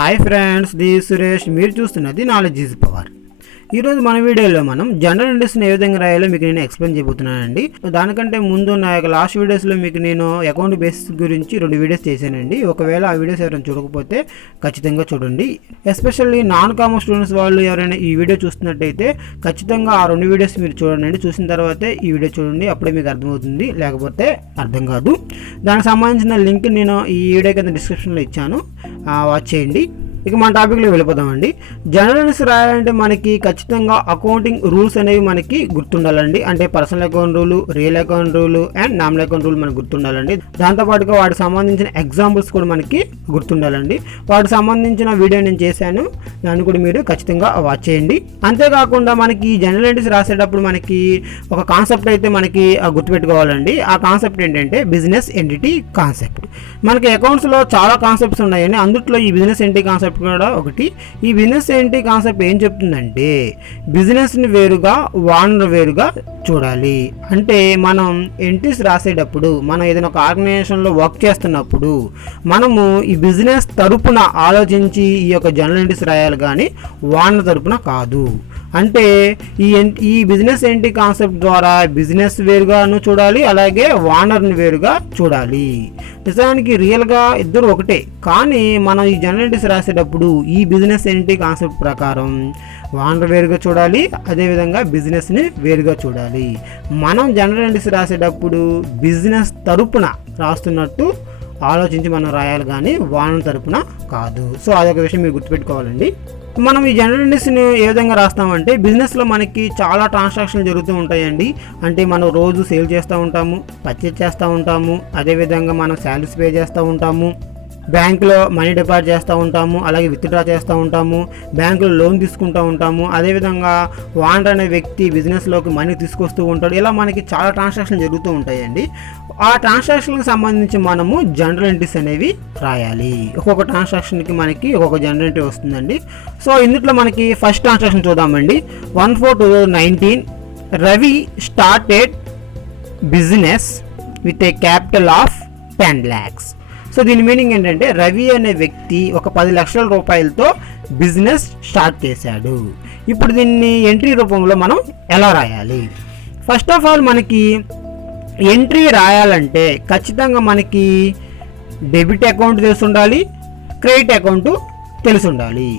Hi friends, the Suresh. మీరు చూస్తున్నది knowledge is power. ఈరోజు మన వీడియోలో మనం జనరల్ ఎంట్రీస్ని ఏ విధంగా రాయాలో మీకు నేను ఎక్స్ప్లెయిన్ చేయబోతున్నానండి. దానికంటే ముందు నా యొక్క లాస్ట్ వీడియోస్లో మీకు నేను అకౌంట్ బేసిస్ గురించి 2 వీడియోస్ చేశానండి. ఒకవేళ ఆ వీడియోస్ ఎవరైనా చూడకపోతే ఖచ్చితంగా చూడండి. ఎస్పెషల్లీ నాన్ కామర్స్ స్టూడెంట్స్ వాళ్ళు ఎవరైనా ఈ వీడియో చూస్తున్నట్టయితే ఖచ్చితంగా ఆ 2 వీడియోస్ మీరు చూడండి. చూసిన తర్వాతే ఈ వీడియో చూడండి, అప్పుడే మీకు అర్థమవుతుంది, లేకపోతే అర్థం కాదు. దానికి సంబంధించిన లింక్ నేను ఈ వీడియో కింద డిస్క్రిప్షన్లో ఇచ్చాను, వాచ్ చేయండి. ఇక మన టాపిక్లో వెళ్ళిపోదామండి. జనరల్ ఎంట్రీస్ రాయాలంటే మనకి ఖచ్చితంగా అకౌంటింగ్ రూల్స్ అనేవి మనకి గుర్తుండాలండి. అంటే personal account rule, real account rule and nominal account rule మనకు గుర్తుండాలండి. దాంతోపాటుగా వాటికి సంబంధించిన ఎగ్జాంపుల్స్ కూడా మనకి గుర్తుండాలండి. వాటికి సంబంధించిన వీడియో నేను చేశాను, దాన్ని కూడా మీరు ఖచ్చితంగా వాచ్ చేయండి. అంతేకాకుండా మనకి జనరల్ ఎంట్రీస్ రాసేటప్పుడు మనకి ఒక కాన్సెప్ట్ అయితే మనకి గుర్తుపెట్టుకోవాలండి. ఆ కాన్సెప్ట్ ఏంటంటే బిజినెస్ ఎంటిటీ కాన్సెప్ట్. మనకి అకౌంట్స్లో చాలా కాన్సెప్ట్స్ ఉన్నాయండి. అందుట్లో ఈ బిజినెస్ ఎంటిటీ కాన్సెప్ట్ కూడా ఒకటి. ఈ బిజినెస్ ఎంటిటీ కాన్సెప్ట్ ఏం చెప్తుందంటే బిజినెస్ని వేరుగా, ఓనర్ వేరుగా చూడాలి. అంటే మనం ఎంట్రీస్ రాసేటప్పుడు, మనం ఏదైనా ఒక ఆర్గనైజేషన్లో వర్క్ చేస్తున్నప్పుడు మనము ఈ బిజినెస్ తరపున ఆలోచించి ఈ యొక్క జనరల్ ఎంట్రీస్ రాయాలి, కానీ ఓనర్ తరపున కాదు. అంటే ఈ బిజినెస్ ఎంట్రీ కాన్సెప్ట్ ద్వారా బిజినెస్ వేరుగాను చూడాలి, అలాగే ఓనర్ని వేరుగా చూడాలి. నిజానికి రియల్గా ఇద్దరు ఒకటే, కానీ మనం ఈ జనరల్ ఎంట్రీస్ రాసేటప్పుడు ఈ బిజినెస్ ఎంట్రీ కాన్సెప్ట్ ప్రకారం ఓనర్ వేరుగా చూడాలి, అదేవిధంగా బిజినెస్ని వేరుగా చూడాలి. మనం జనరల్ ఎంట్రీస్ రాసేటప్పుడు బిజినెస్ తరపున రాస్తున్నట్టు ఆలోచించి మనం రాయాలి, కానీ ఓనర్ తరపున కాదు. సో అదొక విషయం మీరు గుర్తుపెట్టుకోవాలండి. మనం ఈ జనరల్ ఎంట్రీస్ని ఏ విధంగా రాస్తామంటే, బిజినెస్లో మనకి చాలా ట్రాన్సాక్షన్లు జరుగుతూ ఉంటాయండి. అంటే మనం రోజు సేల్ చేస్తూ ఉంటాము, పర్చేజ్ చేస్తూ ఉంటాము, అదేవిధంగా మనం శాలరీస్ పే చేస్తూ ఉంటాము, బ్యాంకులో మనీ డిపాజిట్ చేస్తూ ఉంటాము, అలాగే విత్డ్రా చేస్తూ ఉంటాము, బ్యాంకులో లోన్ తీసుకుంటూ ఉంటాము, అదేవిధంగా ఓనర్ అనే వ్యక్తి బిజినెస్లోకి మనీ తీసుకొస్తూ ఉంటాడు. ఇలా మనకి చాలా ట్రాన్సాక్షన్లు జరుగుతూ ఉంటాయండి. ఆ ట్రాన్సాక్షన్కి సంబంధించి మనము జనరల్ ఎంట్రీస్ అనేవి రాయాలి. ఒక్కొక్క ట్రాన్సాక్షన్కి మనకి ఒక్కొక్క జనరల్ ఎంట్రీ వస్తుందండి. సో ఇందులో మనకి ఫస్ట్ ట్రాన్సాక్షన్ చూద్దామండి. 1/4/2019 Ravi started business with a capital of 10 lakhs. So దీని మీనింగ్ ఏంటంటే, రవి అనే వ్యక్తి ఒక 10 లక్షల రూపాయలతో బిజినెస్ స్టార్ట్ చేశాడు. ఇప్పుడు దీన్ని ఎంట్రీ రూపంలో మనం ఎలా రాయాలి? ఫస్ట్ ఆఫ్ ఆల్ మనకి ఎంట్రీ రాయాలంటే ఖచ్చితంగా మనకి డెబిట్ అకౌంట్ తెలిసి ఉండాలి, క్రెడిట్ అకౌంట్ తెలిసి ఉండాలి.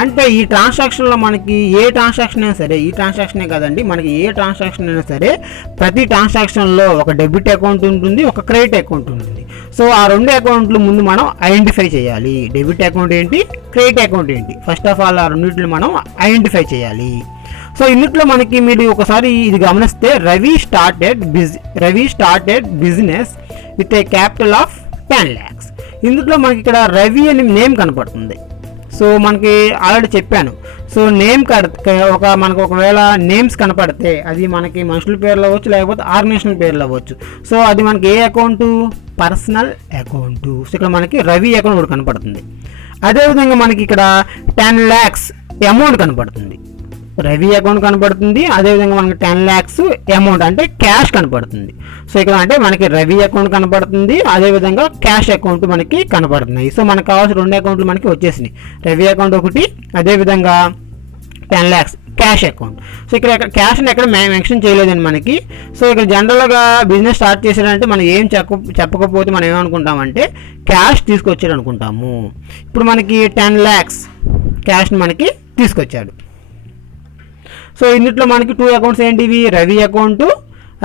అంటే ఈ ట్రాన్సాక్షన్లో మనకి ఏ ట్రాన్సాక్షన్ అయినా సరే, ఈ ట్రాన్సాక్షనే కాదండి, మనకి ఏ ట్రాన్సాక్షన్ అయినా సరే ప్రతి ట్రాన్సాక్షన్లో ఒక డెబిట్ అకౌంట్ ఉంటుంది, ఒక క్రెడిట్ అకౌంట్ ఉంటుంది. సో ఆ 2 అకౌంట్లు ముందు మనం ఐడెంటిఫై చేయాలి. డెబిట్ అకౌంట్ ఏంటి, క్రెడిట్ అకౌంట్ ఏంటి, ఫస్ట్ ఆఫ్ ఆల్ ఆ రెండింటిని మనం ఐడెంటిఫై చేయాలి. సో ఇందులో మనకి మీరు ఒకసారి ఇది గమనిస్తే, Ravi started business with a capital of 10 lakhs. ఇందులో మనకి ఇక్కడ రవి అని నేమ్ కనపడుతుంది. సో మనకి ఆల్రెడీ చెప్పాను. సో నేమ్ మనకు ఒకవేళ నేమ్స్ కనపడితే అది మనకి మనుషుల పేర్లు అవ్వచ్చు, లేకపోతే ఆర్గనైజేషన్ పేర్లు అవ్వచ్చు. సో అది మనకి ఏ అకౌంటు, పర్సనల్ అకౌంటు. సో ఇక్కడ మనకి రవి అకౌంట్ కూడా కనపడుతుంది. అదేవిధంగా మనకి ఇక్కడ 10 lakhs అమౌంట్ కనపడుతుంది, రవి అకౌంట్ కనపడుతుంది. అదేవిధంగా మనకి 10 lakhs అమౌంట్ అంటే క్యాష్ కనపడుతుంది. సో ఇక్కడ అంటే మనకి రవి అకౌంట్ కనపడుతుంది, అదేవిధంగా క్యాష్ అకౌంట్ మనకి కనపడుతున్నాయి. సో మనకు కావాల్సిన 2 అకౌంట్లు మనకి వచ్చేసినాయి. రవి అకౌంట్ ఒకటి, అదేవిధంగా 10 lakhs క్యాష్ అకౌంట్. సో ఇక్కడ క్యాష్ని ఎక్కడ మెన్షన్ చేయలేదండి మనకి. సో ఇక్కడ జనరల్గా బిజినెస్ స్టార్ట్ చేసాడంటే మనం ఏం చెప్పకపోతే మనం ఏమనుకుంటామంటే క్యాష్ తీసుకొచ్చాడు అనుకుంటాము. ఇప్పుడు మనకి 10 lakhs క్యాష్ని మనకి తీసుకొచ్చాడు. సో ఇందులో మనకి 2 అకౌంట్స్ ఏంటివి, రవి అకౌంటు,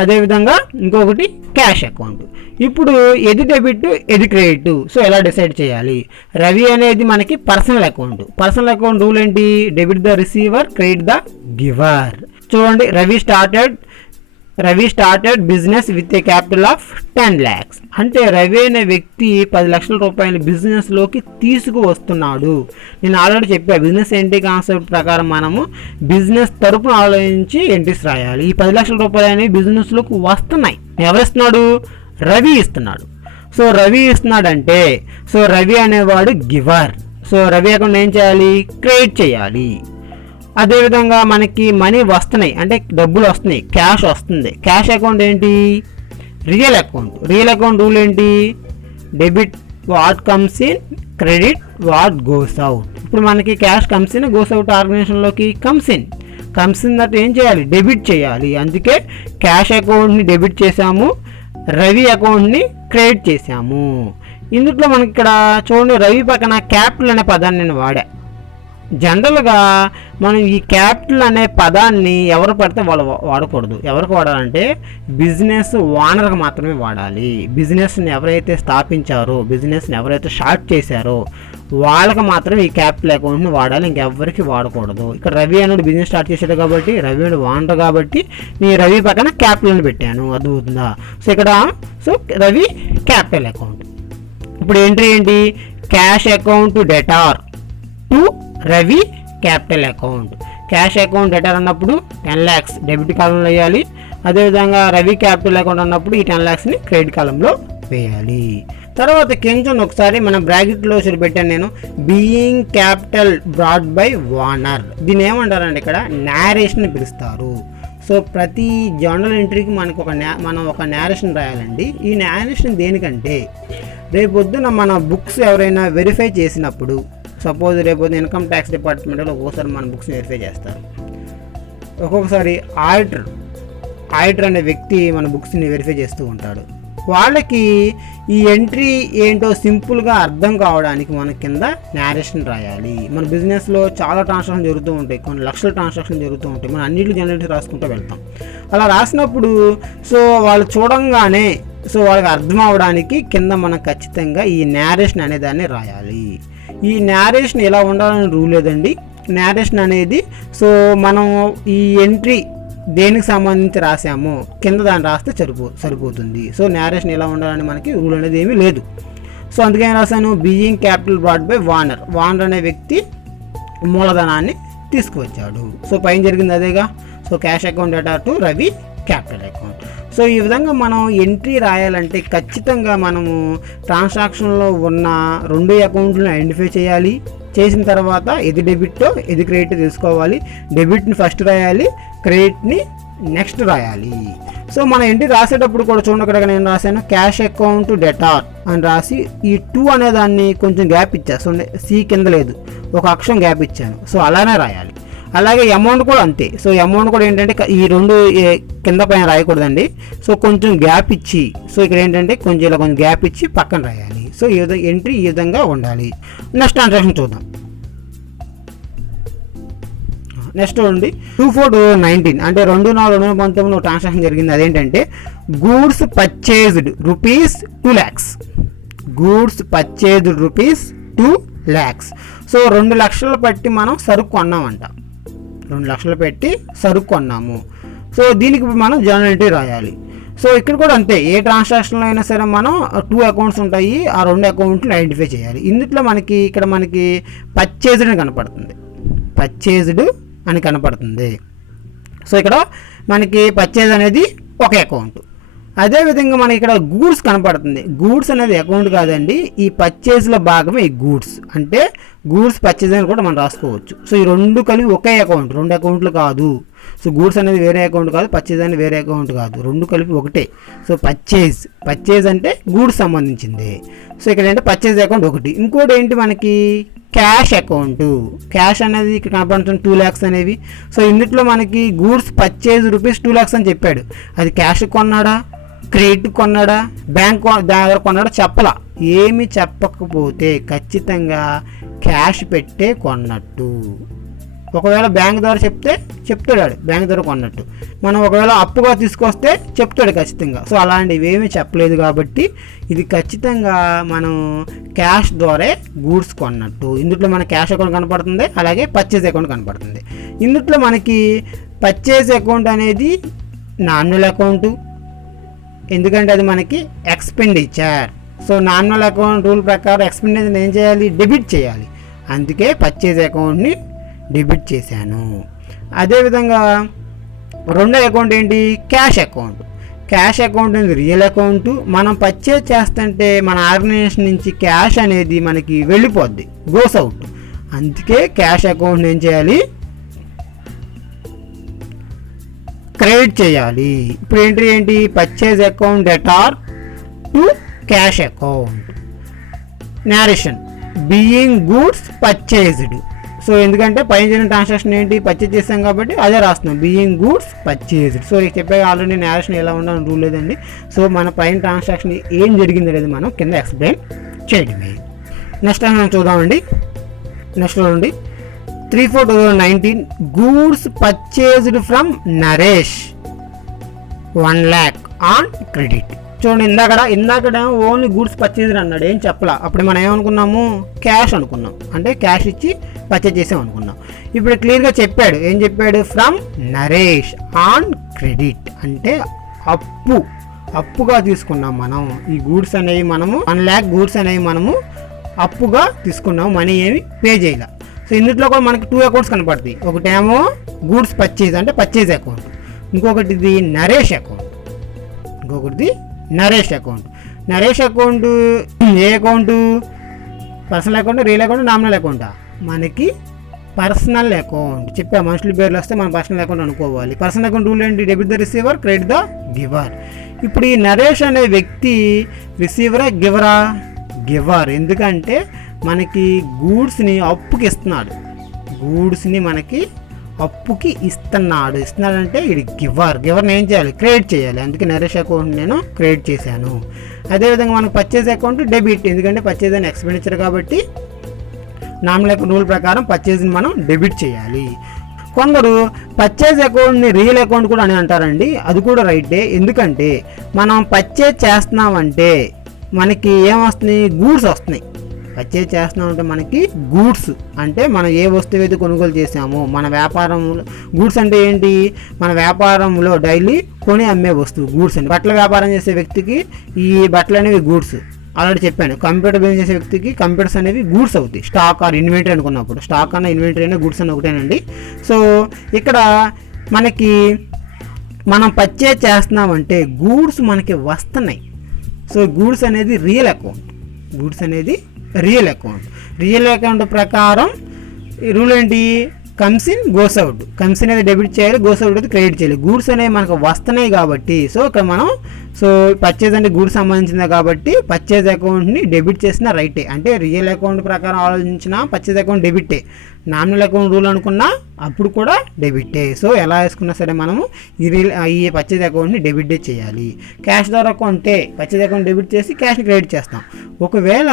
అదేవిధంగా ఇంకొకటి క్యాష్ అకౌంట్. ఇప్పుడు ఎది డెబిట్, ఎది క్రెడిట్. సో ఎలా డిసైడ్ చేయాలి? రవి అనేది మనకి personal account. Personal account rule ఏంటి, debit the receiver, credit the giver. చూడండి, Ravi started business with a capital of 10 lakhs. అంటే రవి అనే వ్యక్తి 10 లక్షల రూపాయలు బిజినెస్లోకి తీసుకువస్తున్నాడు. నేను ఆల్రెడీ చెప్పా, బిజినెస్ ఎంట్రీ కాన్సెప్ట్ ప్రకారం మనము బిజినెస్ తరపున ఆలోచించి ఎంట్రీస్ రాయాలి. ఈ 10 లక్షల రూపాయలు అనేవి బిజినెస్లోకి వస్తున్నాయి. ఎవరిస్తున్నాడు? రవి ఇస్తున్నాడు. సో రవి ఇస్తున్నాడంటే సో రవి అనేవాడు గివర్. సో రవి అకౌంట్ ఏం చేయాలి, క్రెడిట్ చేయాలి. అదేవిధంగా మనకి మనీ వస్తున్నాయి, అంటే డబ్బులు వస్తున్నాయి, క్యాష్ వస్తుంది. క్యాష్ అకౌంట్ ఏంటి, real account. Real account rule ఏంటి, debit what comes in, credit what goes out. ఇప్పుడు మనకి cash comes in, goes out ఆర్గనైజేషన్లోకి కమ్స్ ఇన్ అంటే ఏం చేయాలి, డెబిట్ చేయాలి. అందుకే క్యాష్ అకౌంట్ని డెబిట్ చేసాము, రవి అకౌంట్ని క్రెడిట్ చేసాము. ఇందులో మనకి ఇక్కడ చూడండి, రవి పక్కన క్యాపిటల్ అనే పదాన్ని నేను వాడా. జనరల్గా మనం ఈ క్యాపిటల్ అనే పదాన్ని ఎవరు పడితే వాళ్ళు వాడకూడదు. ఎవరికి వాడాలంటే బిజినెస్ ఓనర్కి మాత్రమే వాడాలి. బిజినెస్ని ఎవరైతే స్థాపించారో, బిజినెస్ని ఎవరైతే స్టార్ట్ చేశారో వాళ్ళకి మాత్రం ఈ క్యాపిటల్ అకౌంట్ని వాడాలి, ఇంకెవ్వరికి వాడకూడదు. ఇక్కడ రవి అనేది బిజినెస్ స్టార్ట్ చేశాడు కాబట్టి, రవి అనేది ఓనర్ కాబట్టి నేను రవి పక్కన క్యాపిటల్ అని పెట్టాను. అర్థమవుతుందా? సో ఇక్కడ రవి క్యాపిటల్ అకౌంట్. ఇప్పుడు ఎంట్రీ ఏంటి, cash account debtor to Ravi capital account. Cash account debtor అన్నప్పుడు 10 lakhs డెబిట్ కాలంలో వేయాలి. అదేవిధంగా రవి క్యాపిటల్ అకౌంట్ అన్నప్పుడు ఈ 10 lakhsని క్రెడిట్ కాలంలో వేయాలి. తర్వాత కింద ఒకసారి మనం బ్రాకెట్లో పెట్టాను నేను, being capital brought by owner. దీన్ని ఏమంటారండి, ఇక్కడ నేరేషన్ పిలుస్తారు. సో ప్రతి జర్నల్ ఎంట్రీకి మనం ఒక నేరేషన్ రాయాలండి. ఈ నేరేషన్ దేనికంటే రేపొద్దున మన బుక్స్ ఎవరైనా వెరిఫై చేసినప్పుడు, సపోజ్ రేపొద్దున ఇన్కమ్ ట్యాక్స్ డిపార్ట్మెంట్లో ఒక్కోసారి మన బుక్స్ని వెరిఫై చేస్తారు. ఒక్కొక్కసారి ఆడిటర్ అనే వ్యక్తి మన బుక్స్ని వెరిఫై చేస్తూ ఉంటాడు. వాళ్ళకి ఈ ఎంట్రీ ఏంటో సింపుల్గా అర్థం కావడానికి మన కింద నేరేషన్ రాయాలి. మన బిజినెస్లో చాలా ట్రాన్సాక్షన్ జరుగుతూ ఉంటాయి, కొన్ని లక్షల ట్రాన్సాక్షన్ జరుగుతూ ఉంటాయి. మనం అన్నింటిలో జనరేట్ రాసుకుంటూ వెళ్తాం. అలా రాసినప్పుడు వాళ్ళు చూడంగానే వాళ్ళకి అర్థం అవడానికి కింద మనం ఖచ్చితంగా ఈ నేరేషన్ అనే దాన్ని రాయాలి. ఈ నేరేషన్ ఎలా ఉండాలని రూల్ లేదండి. నేరేషన్ అనేది మనం ఈ ఎంట్రీ దేనికి సంబంధించి రాసామో కింద దాన్ని రాస్తే సరిపోతుంది. నేరేషన్ ఎలా ఉండాలని మనకి రూల్ అనేది ఏమీ లేదు. అందుకే ఏం రాశాను, being capital brought by owner అనే వ్యక్తి మూలధనాన్ని తీసుకువచ్చాడు. పైన జరిగింది అదేగా. Cash account data to Ravi capital account. ఈ విధంగా మనం ఎంట్రీ రాయాలంటే ఖచ్చితంగా మనము ట్రాన్సాక్షన్లో ఉన్న 2 అకౌంట్లను ఐడెంటిఫై చేయాలి. చేసిన తర్వాత ఇది డెబిట్టో ఇది క్రెడిట్ తెలుసుకోవాలి. డెబిట్ని ఫస్ట్ రాయాలి, క్రెడిట్ని నెక్స్ట్ రాయాలి. మన ఎంట్రీ రాసేటప్పుడు కూడా చూడండి, ఇక్కడ నేను రాశాను క్యాష్ అకౌంట్ డెటార్ అని రాసి ఈ 2 అనే దాన్ని కొంచెం గ్యాప్ ఇచ్చాను. సి కింద లేదు, ఒక అక్షరం గ్యాప్ ఇచ్చాను. అలానే రాయాలి. అలాగే అమౌంట్ కూడా అంతే. అమౌంట్ కూడా ఏంటంటే ఈ 2 కింద పైన రాయకూడదండి. కొంచెం గ్యాప్ ఇచ్చి ఇక్కడ ఏంటంటే కొంచెం గ్యాప్ ఇచ్చి పక్కన రాయాలి. ఈ విధంగా ఎంట్రీ ఈ విధంగా ఉండాలి. నెక్స్ట్ ట్రాన్సాక్షన్ చూద్దాం. నెక్స్ట్ ఉంది 24/19 అంటే 2/4/2019 ట్రాన్సాక్షన్ జరిగింది. అదేంటంటే goods purchased rupees 2 lakhs. Goods purchased rupees 2 lakhs. 2 లక్షలు పెట్టి మనం సరుకు కొన్నామంట. 2 లక్షలు పెట్టి సరుకు కొన్నాము. దీనికి మనం జర్నల్ ఎంట్రీ రాయాలి. ఇక్కడ కూడా అంతే, ఏ ట్రాన్సాక్షన్లో అయినా సరే మనం 2 అకౌంట్స్ ఉంటాయి, ఆ 2 అకౌంట్లు ఐడెంటిఫై చేయాలి. ఇందులో ఇక్కడ మనకి పర్చేజ్డ్ అని కనపడుతుంది, పర్చేజ్డ్ అని కనపడుతుంది. ఇక్కడ మనకి పర్చేజ్ అనేది ఒక అకౌంట్. అదేవిధంగా మనకి ఇక్కడ గూడ్స్ కనపడుతుంది. గూడ్స్ అనేది అకౌంట్ కాదండి, ఈ పర్చేజ్లో భాగమే ఈ గూడ్స్. అంటే గూడ్స్ పర్చేజ్ అని కూడా మనం రాసుకోవచ్చు. ఈ 2 కలిపి ఒకే అకౌంట్, 2 అకౌంట్లు కాదు. గూడ్స్ అనేది వేరే అకౌంట్ కాదు, పర్చేజ్ అనేది వేరే అకౌంట్ కాదు, 2 కలిపి ఒకటే. పర్చేజ్ అంటే గూడ్స్ సంబంధించింది. ఇక్కడ ఏంటంటే పర్చేజ్ అకౌంట్ ఒకటి. ఇంకోటి ఏంటి మనకి క్యాష్ అకౌంట్. క్యాష్ అనేది ఇక్కడ కనపడుతుంది 2 lakhs అనేవి. ఇందులో మనకి గూడ్స్ పర్చేజ్ రూపీస్ 2 lakhs అని చెప్పాడు. అది క్యాష్ కొన్నాడా, క్రెడిట్ కొన్నాడా, బ్యాంక్ దగ్గర కొన్నాడా చెప్పలా. ఏమి చెప్పకపోతే ఖచ్చితంగా క్యాష్ పెట్టే కొన్నట్టు. ఒకవేళ బ్యాంక్ ద్వారా చెప్తాడు బ్యాంక్ ద్వారా కొన్నట్టు. మనం ఒకవేళ అప్పుగా తీసుకొస్తే చెప్తాడు ఖచ్చితంగా. అలాంటివి ఏమీ చెప్పలేదు కాబట్టి ఇది ఖచ్చితంగా మనం క్యాష్ ద్వారా గూడ్స్ కొన్నట్టు. ఇందులో మన క్యాష్ అకౌంట్ కనపడుతుంది, అలాగే పర్చేజ్ అకౌంట్ కనపడుతుంది. ఇందులో మనకి పర్చేజ్ అకౌంట్ అనేది నామినల్ అకౌంట్, ఎందుకంటే అది మనకి ఎక్స్పెండిచర్. నామినల్ అకౌంట్ రూల్ ప్రకారం ఎక్స్పెండిచర్ ఏం చేయాలి, డెబిట్ చేయాలి. అందుకే పర్చేజ్ అకౌంట్ని డెబిట్ చేశాను. అదేవిధంగా 2వ అకౌంట్ ఏంటి, క్యాష్ అకౌంట్. క్యాష్ అకౌంట్ అనేది రియల్ అకౌంట్. మనం పర్చేజ్ చేస్తుంటే మన ఆర్గనైజేషన్ నుంచి క్యాష్ అనేది మనకి వెళ్ళిపోద్ది, గోస్ అవుట్. అందుకే క్యాష్ అకౌంట్ ఏం చేయాలి, క్రెడిట్ చేయాలి. ఇప్పుడు ఏంటి purchase account debtor to cash account. Narration being goods purchased. So ఎందుకంటే పైన జరిగిన ట్రాన్సాక్షన్ ఏంటి, పర్చేజ్ చేస్తాం కాబట్టి అదే రాస్తున్నాం, బీయింగ్ గూడ్స్ పర్చేజ్డ్. సో ఇక చెప్పే ఆల్రెడీ నేరేషన్ ఎలా ఉండాలని రూల్ లేదండి. సో మన పైన ట్రాన్సాక్షన్ ఏం జరిగింది అనేది మనం కింద ఎక్స్ప్లెయిన్ చేయడమే. నెక్స్ట్ మనం చూద్దామండి. నెక్స్ట్ చూడండి 3/4/2019 goods purchased from Naresh 1 lakh on credit. చూడండి ఇందాకడ ఓన్లీ గూడ్స్ పర్చేజ్డ్ అన్నాడు, ఏం చెప్పలా. అప్పుడు మనం ఏమనుకున్నాము, క్యాష్ అనుకున్నాం, అంటే క్యాష్ ఇచ్చి పర్చేజ్ చేసాం అనుకున్నాం. ఇప్పుడు క్లియర్గా చెప్పాడు, ఏం చెప్పాడు, ఫ్రమ్ నరేష్ ఆన్ క్రెడిట్, అంటే అప్పుగా తీసుకున్నాం మనం ఈ గూడ్స్ అనేవి. మనము 1 lakh గూడ్స్ అనేవి మనము అప్పుగా తీసుకున్నాం, మనీ ఏమి పే చేయాల. సో ఇందులో కూడా మనకి 2 అకౌంట్స్ కనపడతాయి. ఒకటేమో గూడ్స్ పర్చేజ్ అంటే పర్చేజ్ అకౌంట్, ఇంకొకటిది నరేష్ అకౌంట్, నరేష్ అకౌంట్ ఏ account, personal account, real account, nominal అకౌంటా, మనకి పర్సనల్ అకౌంట్. చెప్పా మనుషుల పేర్లు వస్తే మనం పర్సనల్ అకౌంట్ అనుకోవాలి. పర్సనల్ అకౌంట్ రూల్ ఏంటి, debit the receiver, credit the giver. ఇప్పుడు ఈ నరేష్ అనే వ్యక్తి రిసీవరా గివర్, ఎందుకంటే మనకి గూడ్స్ని అప్పుకి ఇస్తున్నాడు, మనకి అప్పుకి ఇస్తున్నాడంటే ఇది గివర్ని ఏం చేయాలి, క్రెడిట్ చేయాలి. అందుకే నరేష్ అకౌంట్ నేను క్రెడిట్ చేశాను. అదేవిధంగా మనకు పర్చేజ్ అకౌంట్ డెబిట్, ఎందుకంటే పర్చేజ్ అని ఎక్స్పెండిచర్ కాబట్టి నామినల్ అకౌంట్ రూల్ ప్రకారం పర్చేజ్ని మనం డెబిట్ చేయాలి. కొందరు పర్చేజ్ అకౌంట్ని రియల్ అకౌంట్ కూడా అని అంటారండి, అది కూడా రైటే. ఎందుకంటే మనం పర్చేజ్ చేస్తున్నామంటే మనకి ఏమొస్తున్నాయి, గూడ్స్ వస్తున్నాయి. పర్చేజ్ చేస్తున్నామంటే మనకి గూడ్స్ అంటే మనం ఏ వస్తువు అయితే కొనుగోలు చేసామో మన వ్యాపారంలో. గూడ్స్ అంటే ఏంటి, మన వ్యాపారంలో డైలీ కొని అమ్మే వస్తువు గూడ్స్ అండి. బట్టల వ్యాపారం చేసే వ్యక్తికి ఈ బట్టలు అనేవి గూడ్స్, ఆల్రెడీ చెప్పాను. కంప్యూటర్ బిజినెస్ చేసే వ్యక్తికి కంప్యూటర్స్ అనేవి గూడ్స్ అవుతాయి. స్టాక్ ఆర్ ఇన్వెంటరీ అనుకున్నప్పుడు, స్టాక్ అన్న ఇన్వెంటరీ అయినా గూడ్స్ అన్న ఒకటేనండి. సో ఇక్కడ మనకి మనం పర్చేజ్ చేస్తున్నామంటే గూడ్స్ మనకి వస్తున్నాయి. సో గూడ్స్ అనేది రియల్ అకౌంట్, రియల్ అకౌంట్ ప్రకారం ఈ రూల్ ఏంటి, comes in goes out. Comes అనేది డెబిట్ చేయాలి, గోస్ అవుట్ అయితే క్రెడిట్ చేయాలి. గూడ్స్ అనేవి మనకు వస్తున్నాయి కాబట్టి సో ఇక్కడ మనం పర్చేజ్ అంటే గూడ్స్ సంబంధించిందే కాబట్టి పర్చేజ్ అకౌంట్ని డెబిట్ చేసిన రైటే. అంటే రియల్ అకౌంట్ ప్రకారం ఆలోచించిన పర్చేజ్ అకౌంట్ డెబిటే, నామినల్ అకౌంట్ రూల్ అనుకున్నా అప్పుడు కూడా డెబిటే. సో ఎలా వేసుకున్నా సరే మనము ఈ పర్చేజ్ అకౌంట్ని డెబిటే చేయాలి. క్యాష్ ద్వారా కొంటే పర్చేజ్ అకౌంట్ డెబిట్ చేసి క్యాష్ని క్రెడిట్ చేస్తాం. ఒకవేళ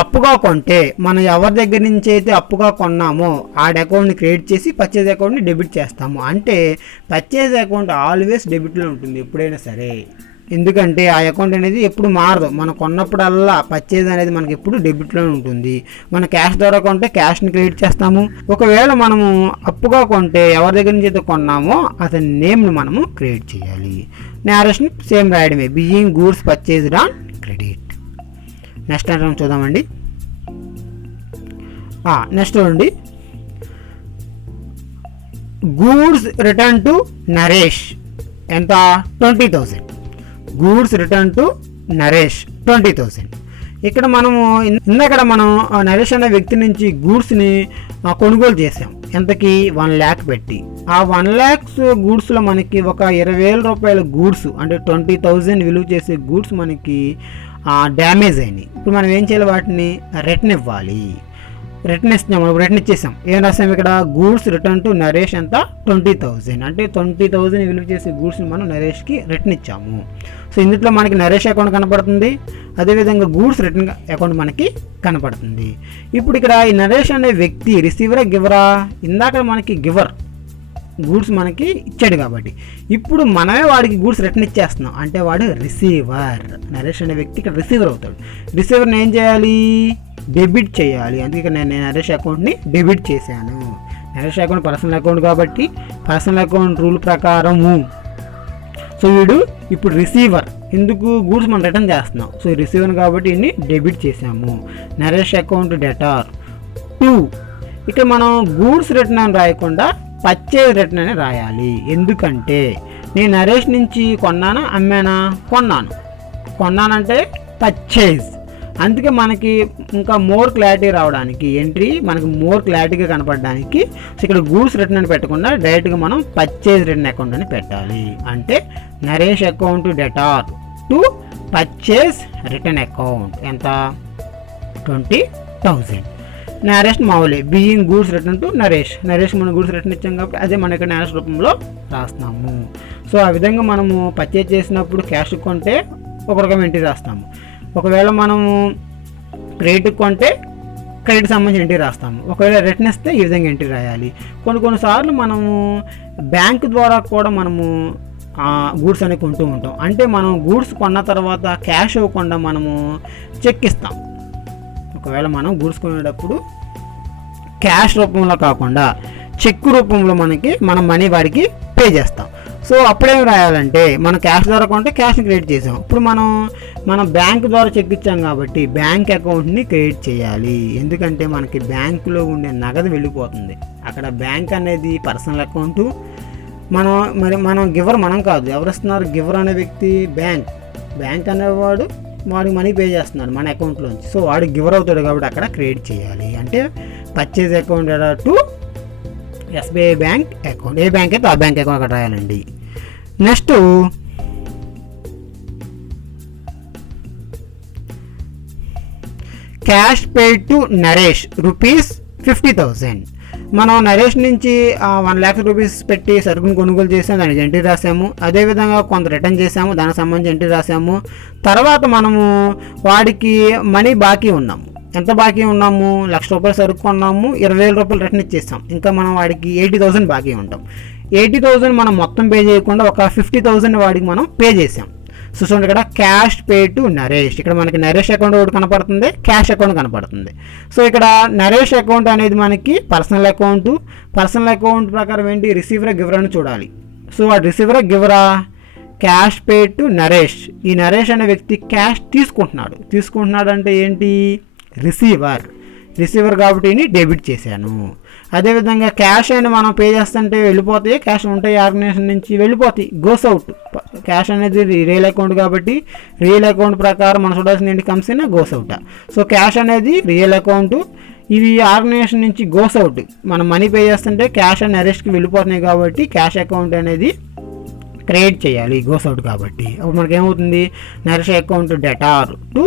అప్పుగా కొంటే మనం ఎవరి దగ్గర నుంచి అయితే అప్పుగా కొన్నామో ఆ అకౌంట్ని క్రెడిట్ చేసి పర్చేజ్ అకౌంట్ని డెబిట్ చేస్తాము. అంటే పర్చేజ్ అకౌంట్ ఆల్వేస్ డెబిట్లో ఉంటుంది ఎప్పుడైనా సరే, ఎందుకంటే ఆ అకౌంట్ అనేది ఎప్పుడు మారదు. మనం కొన్నప్పుడల్లా పర్చేజ్ అనేది మనకి ఎప్పుడు డెబిట్లోనే ఉంటుంది. మన క్యాష్ ద్వారా కొంటే క్యాష్ని క్రెడిట్ చేస్తాము. ఒకవేళ మనము అప్పుగా కొంటే ఎవరి దగ్గర నుంచి అయితే కొన్నామో అతని నేమ్ని మనము క్రెడిట్ చేయాలి. నేరేషన్ సేమ్ రాయడమే, being goods purchased on credit. Next item చూద్దామండి. నెక్స్ట్ చూడండి, గూడ్స్ రిటర్న్ టు నరేష్ ఎంత, 20,000. Goods return to Naresh 20,000. ఇక్కడ మనము మనం నరేష్ అనే వ్యక్తి నుంచి గూడ్స్ని కొనుగోలు చేసాం. ఎంతకి, 1 lakh పెట్టి. ఆ 1 lakhs గూడ్స్లో మనకి ఒక 20,000 రూపాయల గూడ్స్ అంటే 20,000 విలువ చేసే గూడ్స్ మనకి డ్యామేజ్ అయినాయి. ఇప్పుడు మనం ఏం చేయాలి, వాటిని రిటర్న్ ఇవ్వాలి. రిటర్న్ ఇస్తున్నాం, రిటర్న్ ఇచ్చేసాం. ఏం రాసాం ఇక్కడ, గూడ్స్ రిటర్న్ టు నరేష్ ఎంత, 20,000. అంటే 20,000 విలువ చేసే గూడ్స్ని మనం నరేష్కి రిటర్న్ ఇచ్చాము. సో ఇందులో మనకి నరేష్ అకౌంట్ కనపడుతుంది, అదేవిధంగా గూడ్స్ రిటర్న్ అకౌంట్ మనకి కనపడుతుంది. ఇప్పుడు ఇక్కడ ఈ నరేష్ అనే వ్యక్తి రిసీవరా గివరా, ఇందాక మనకి గివర్ గూడ్స్ మనకి ఇచ్చాడు కాబట్టి ఇప్పుడు మనమే వాడికి గూడ్స్ రిటర్న్ ఇచ్చేస్తున్నాం, అంటే వాడు రిసీవర్. నరేష్ అనే వ్యక్తి ఇక్కడ రిసీవర్ అవుతాడు. రిసీవర్ని ఏం చేయాలి, డెబిట్ చేయాలి. అందుకే నేను నరేష్ అకౌంట్ని డెబిట్ చేశాను. నరేష్ అకౌంట్ పర్సనల్ అకౌంట్ కాబట్టి పర్సనల్ అకౌంట్ రూల్ ప్రకారము సో వీడు ఇప్పుడు రిసీవర్, ఎందుకు గూడ్స్ మనం రిటర్న్ చేస్తున్నాం. సో రిసీవర్ కాబట్టి ఇన్ని డెబిట్ చేసాము. Naresh account debtor 2. ఇక్కడ మనం గూడ్స్ రిటర్న్ అని రాయకుండా పర్చేజ్ రిటర్న్ అని రాయాలి. ఎందుకంటే నేను నరేష్ నుంచి కొన్నానా అమ్మానా, కొన్నానంటే పర్చేజ్. అందుకే మనకి ఇంకా మోర్ క్లారిటీ రావడానికి ఎంట్రీ మనకి మోర్ క్లారిటీగా కనపడడానికి సో ఇక్కడ గూడ్స్ రిటర్న్ అని పెట్టకుండా డైరెక్ట్గా మనం పర్చేజ్ రిటర్న్ అకౌంట్ అని పెట్టాలి. అంటే Naresh account debtor to purchase return account ఎంత, 20,000. నరేష్ మామూలే being goods return to Naresh మనం గూడ్స్ రిటర్న్ ఇచ్చాం కాబట్టి అదే మన ఇక్కడ నరేష్ రూపంలో రాస్తున్నాము. సో ఆ విధంగా మనము పర్చేజ్ చేసినప్పుడు క్యాష్ కొంటే ఒక రకం ఎంట్రీ రాస్తాము. ఒకవేళ మనము క్రెడిట్ కొంటే క్రెడిట్ సంబంధించిన ఎంట్రీ రాస్తాము. ఒకవేళ రిటర్న్ ఇస్తే ఈ విధంగా ఎంట్రీ రాయాలి. కొన్నిసార్లు మనము బ్యాంక్ ద్వారా కూడా మనము గూడ్స్ అనేవి కొంటూ ఉంటాం. అంటే మనం గూడ్స్ కొన్న తర్వాత క్యాష్ ఇవ్వకుండా మనము చెక్ ఇస్తాం. ఒకవేళ మనం గూడ్స్ కొనేటప్పుడు క్యాష్ రూపంలో కాకుండా చెక్ రూపంలో మనం మనీ వాడికి పే చేస్తాం. సో అప్పుడేం రాయాలంటే మనం క్యాష్ ద్వారా కొంటే క్యాష్ని క్రెడిట్ చేసాం. ఇప్పుడు మనం బ్యాంక్ ద్వారా చెక్ ఇచ్చాం కాబట్టి బ్యాంక్ అకౌంట్ని క్రెడిట్ చేయాలి. ఎందుకంటే మనకి బ్యాంకులో ఉండే నగదు వెళ్ళిపోతుంది. అక్కడ బ్యాంక్ అనేది పర్సనల్ అకౌంటు. మనం గివర్ మనం కాదు. ఎవరు ఇస్తున్నారు? గివర్ అనే వ్యక్తి బ్యాంక్ అనేవాడు వాడికి మనీ పే చేస్తున్నాడు మన అకౌంట్లోంచి. సో వాడు గివర్ అవుతాడు కాబట్టి అక్కడ క్రెడిట్ చేయాలి. అంటే purchase account to SBI bank account. ఏ బ్యాంక్ అయితే ఆ బ్యాంక్ అకౌంట్ అక్కడ రాయాలండి. Next cash paid to Naresh ₹50,000. మనం నరేష్ నుంచి 1 lakh రూపీస్ పెట్టి సరుకును కొనుగోలు చేసాము, దానికి ఎంట్రీ రాసాము. అదేవిధంగా కొంత రిటర్న్ చేసాము, దానికి సంబంధించి ఎంట్రీ రాసాము. తర్వాత మనము వాడికి మనీ బాకీ ఉన్నాము. ఎంత బాకీ ఉన్నాము? ₹1,00,000 సరుకు కొన్నాము, ₹20,000 రిటర్న్ ఇచ్చేస్తాం. ఇంకా మనం వాడికి 80,000 బాకీ ఉంటాం. 80,000 మనం మొత్తం పే చేయకుండా ఒక 50,000 వాడికి మనం పే చేసాం. సో చూడండి ఇక్కడ క్యాష్ పే టు నరేష్. ఇక్కడ మనకి నరేష్ అకౌంట్ ఒకటి కనపడుతుంది, క్యాష్ అకౌంట్ కనపడుతుంది. సో ఇక్కడ నరేష్ అకౌంట్ అనేది మనకి పర్సనల్ అకౌంట్ ప్రకారం ఏంటి? రిసీవర్ గివర్ అని చూడాలి. సో ఆ రిసీవర్ గివరా? Cash pay to Naresh. ఈ నరేష్ అనే వ్యక్తి క్యాష్ తీసుకుంటున్నాడు అంటే ఏంటి? రిసీవర్ కాబట్టి డెబిట్ చేశాను. అదేవిధంగా క్యాష్ అని మనం పే చేస్తుంటే వెళ్ళిపోతాయి, క్యాష్ ఉంటాయి ఆర్గనైజేషన్ నుంచి వెళ్ళిపోతాయి, గోస్ అవుట్. క్యాష్ అనేది రియల్ అకౌంట్ కాబట్టి రియల్ అకౌంట్ ప్రకారం మనం చూడాల్సిన ఏంటి? Comes in goes out. So cash అనేది రియల్ అకౌంట్, ఇవి ఆర్గనైజేషన్ నుంచి గోస్ అవుట్. మనం మనీ పే చేస్తుంటే క్యాష్ అండ్ అరెస్ట్కి వెళ్ళిపోతున్నాయి కాబట్టి క్యాష్ అకౌంట్ అనేది క్రియేట్ చేయాలి, గోస్ అవుట్ కాబట్టి. అప్పుడు మనకి ఏమవుతుంది? Naresh account debtor to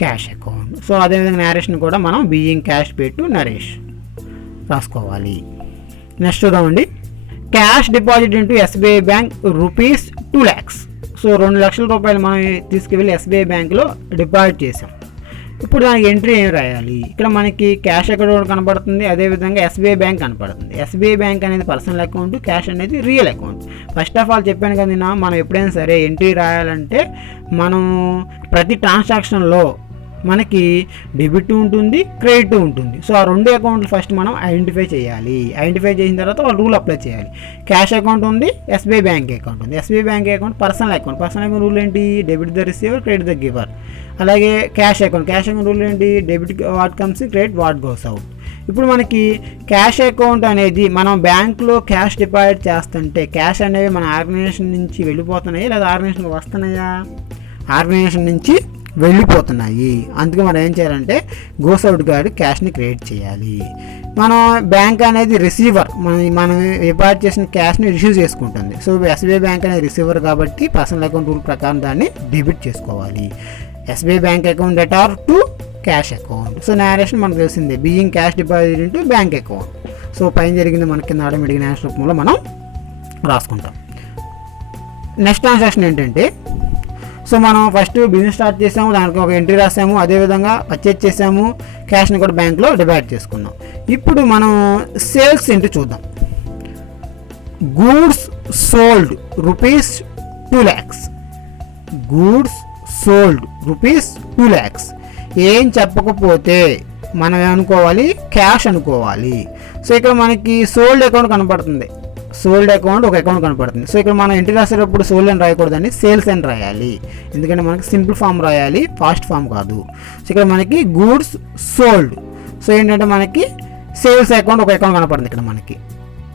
cash account. So అదేవిధంగా నరేష్ని కూడా మనం being cash pay to Naresh రాసుకోవాలి. నెక్స్ట్ చూద్దామండి. Cash deposit into SBI bank ₹2 lakhs. So 2 లక్షల రూపాయలు మనం తీసుకువెళ్ళి ఎస్బీఐ బ్యాంక్లో డిపాజిట్ చేసాం. ఇప్పుడు దానికి ఎంట్రీ ఏం రాయాలి? ఇక్కడ మనకి క్యాష్ అకౌంట్ కనపడుతుంది, అదేవిధంగా ఎస్బీఐ బ్యాంక్ కనపడుతుంది. ఎస్బీఐ బ్యాంక్ అనేది పర్సనల్ అకౌంట్, క్యాష్ అనేది real account. First of all చెప్పాను కదా మనం ఎప్పుడైనా సరే ఎంట్రీ రాయాలంటే మనం ప్రతి ట్రాన్సాక్షన్లో మనకి డెబిట్ ఉంటుంది, క్రెడిట్ ఉంటుంది. సో ఆ 2 అకౌంట్లు ఫస్ట్ మనం ఐడెంటిఫై చేయాలి. ఐడెంటిఫై చేసిన తర్వాత వాళ్ళు రూల్ అప్లై చేయాలి. క్యాష్ అకౌంట్ ఉంది, ఎస్బీఐ బ్యాంక్ అకౌంట్ ఉంది. SBI bank account personal account rule ఏంటి? Debit the receiver, credit the giver. అలాగే క్యాష్ అకౌంట్ రూల్ ఏంటి? Debit what comes, credit what goes out. ఇప్పుడు మనకి క్యాష్ అకౌంట్ అనేది మనం బ్యాంకులో క్యాష్ డిపాజిట్ చేస్తుంటే క్యాష్ అనేవి మన ఆర్గనైజేషన్ నుంచి వెళ్ళిపోతున్నాయి లేదా ఆర్గనైజేషన్కి వస్తున్నాయా? ఆర్గనైజేషన్ నుంచి వెళ్ళిపోతున్నాయి. అందుకే మనం ఏం చేయాలంటే గోస్ అవుట్ గాడి క్యాష్ని క్రియేట్ చేయాలి. మనం బ్యాంక్ అనేది రిసీవర్, మనం డిపాజిట్ చేసిన క్యాష్ని రిసీవ్ చేసుకుంటుంది. సో ఎస్బీఐ బ్యాంక్ అనేది రిసీవర్ కాబట్టి పర్సనల్ అకౌంట్ రూల్ ప్రకారం దాన్ని డెబిట్ చేసుకోవాలి. SBI bank account debtor to cash account. So narration మనకు తెలిసిందే, being cash deposit into bank account. So పైన జరిగింది మనకి కింద ఆటోమేటిక్ నేరేషన్ రూపంలో మనం రాసుకుంటాం. నెక్స్ట్ ట్రాన్సాక్షన్ ఏంటంటే, సో మనం ఫస్ట్ బిజినెస్ స్టార్ట్ చేసాము, దానికి ఒక ఎంట్రీ రాసాము, అదేవిధంగా పర్చేజ్ చేసాము, క్యాష్ని కూడా బ్యాంక్లో డిపాజిట్ చేసుకున్నాం. ఇప్పుడు మనం సేల్స్ ఎంట్రీ చూద్దాం. Goods sold ₹2 lakhs. Goods sold ₹2 lakhs. ఏం చెప్పకపోతే మనం ఏమనుకోవాలి? క్యాష్ అనుకోవాలి. సో ఇక్కడ మనకి సోల్డ్ అకౌంట్ కనపడుతుంది, సోల్డ్ అకౌంట్ ఒక అకౌంట్ కనపడుతుంది. సో ఇక్కడ మనం ఎంట్రీ రాసేటప్పుడు సోల్డ్ అని రాయకూడదండి, సేల్స్ అని రాయాలి. ఎందుకంటే మనకి సింపుల్ ఫామ్ రాయాలి, ఫాస్ట్ ఫామ్ కాదు. సో ఇక్కడ మనకి గూడ్స్ సోల్డ్. సో ఏంటంటే మనకి సేల్స్ అకౌంట్ ఒక అకౌంట్ కనపడుతుంది. ఇక్కడ మనకి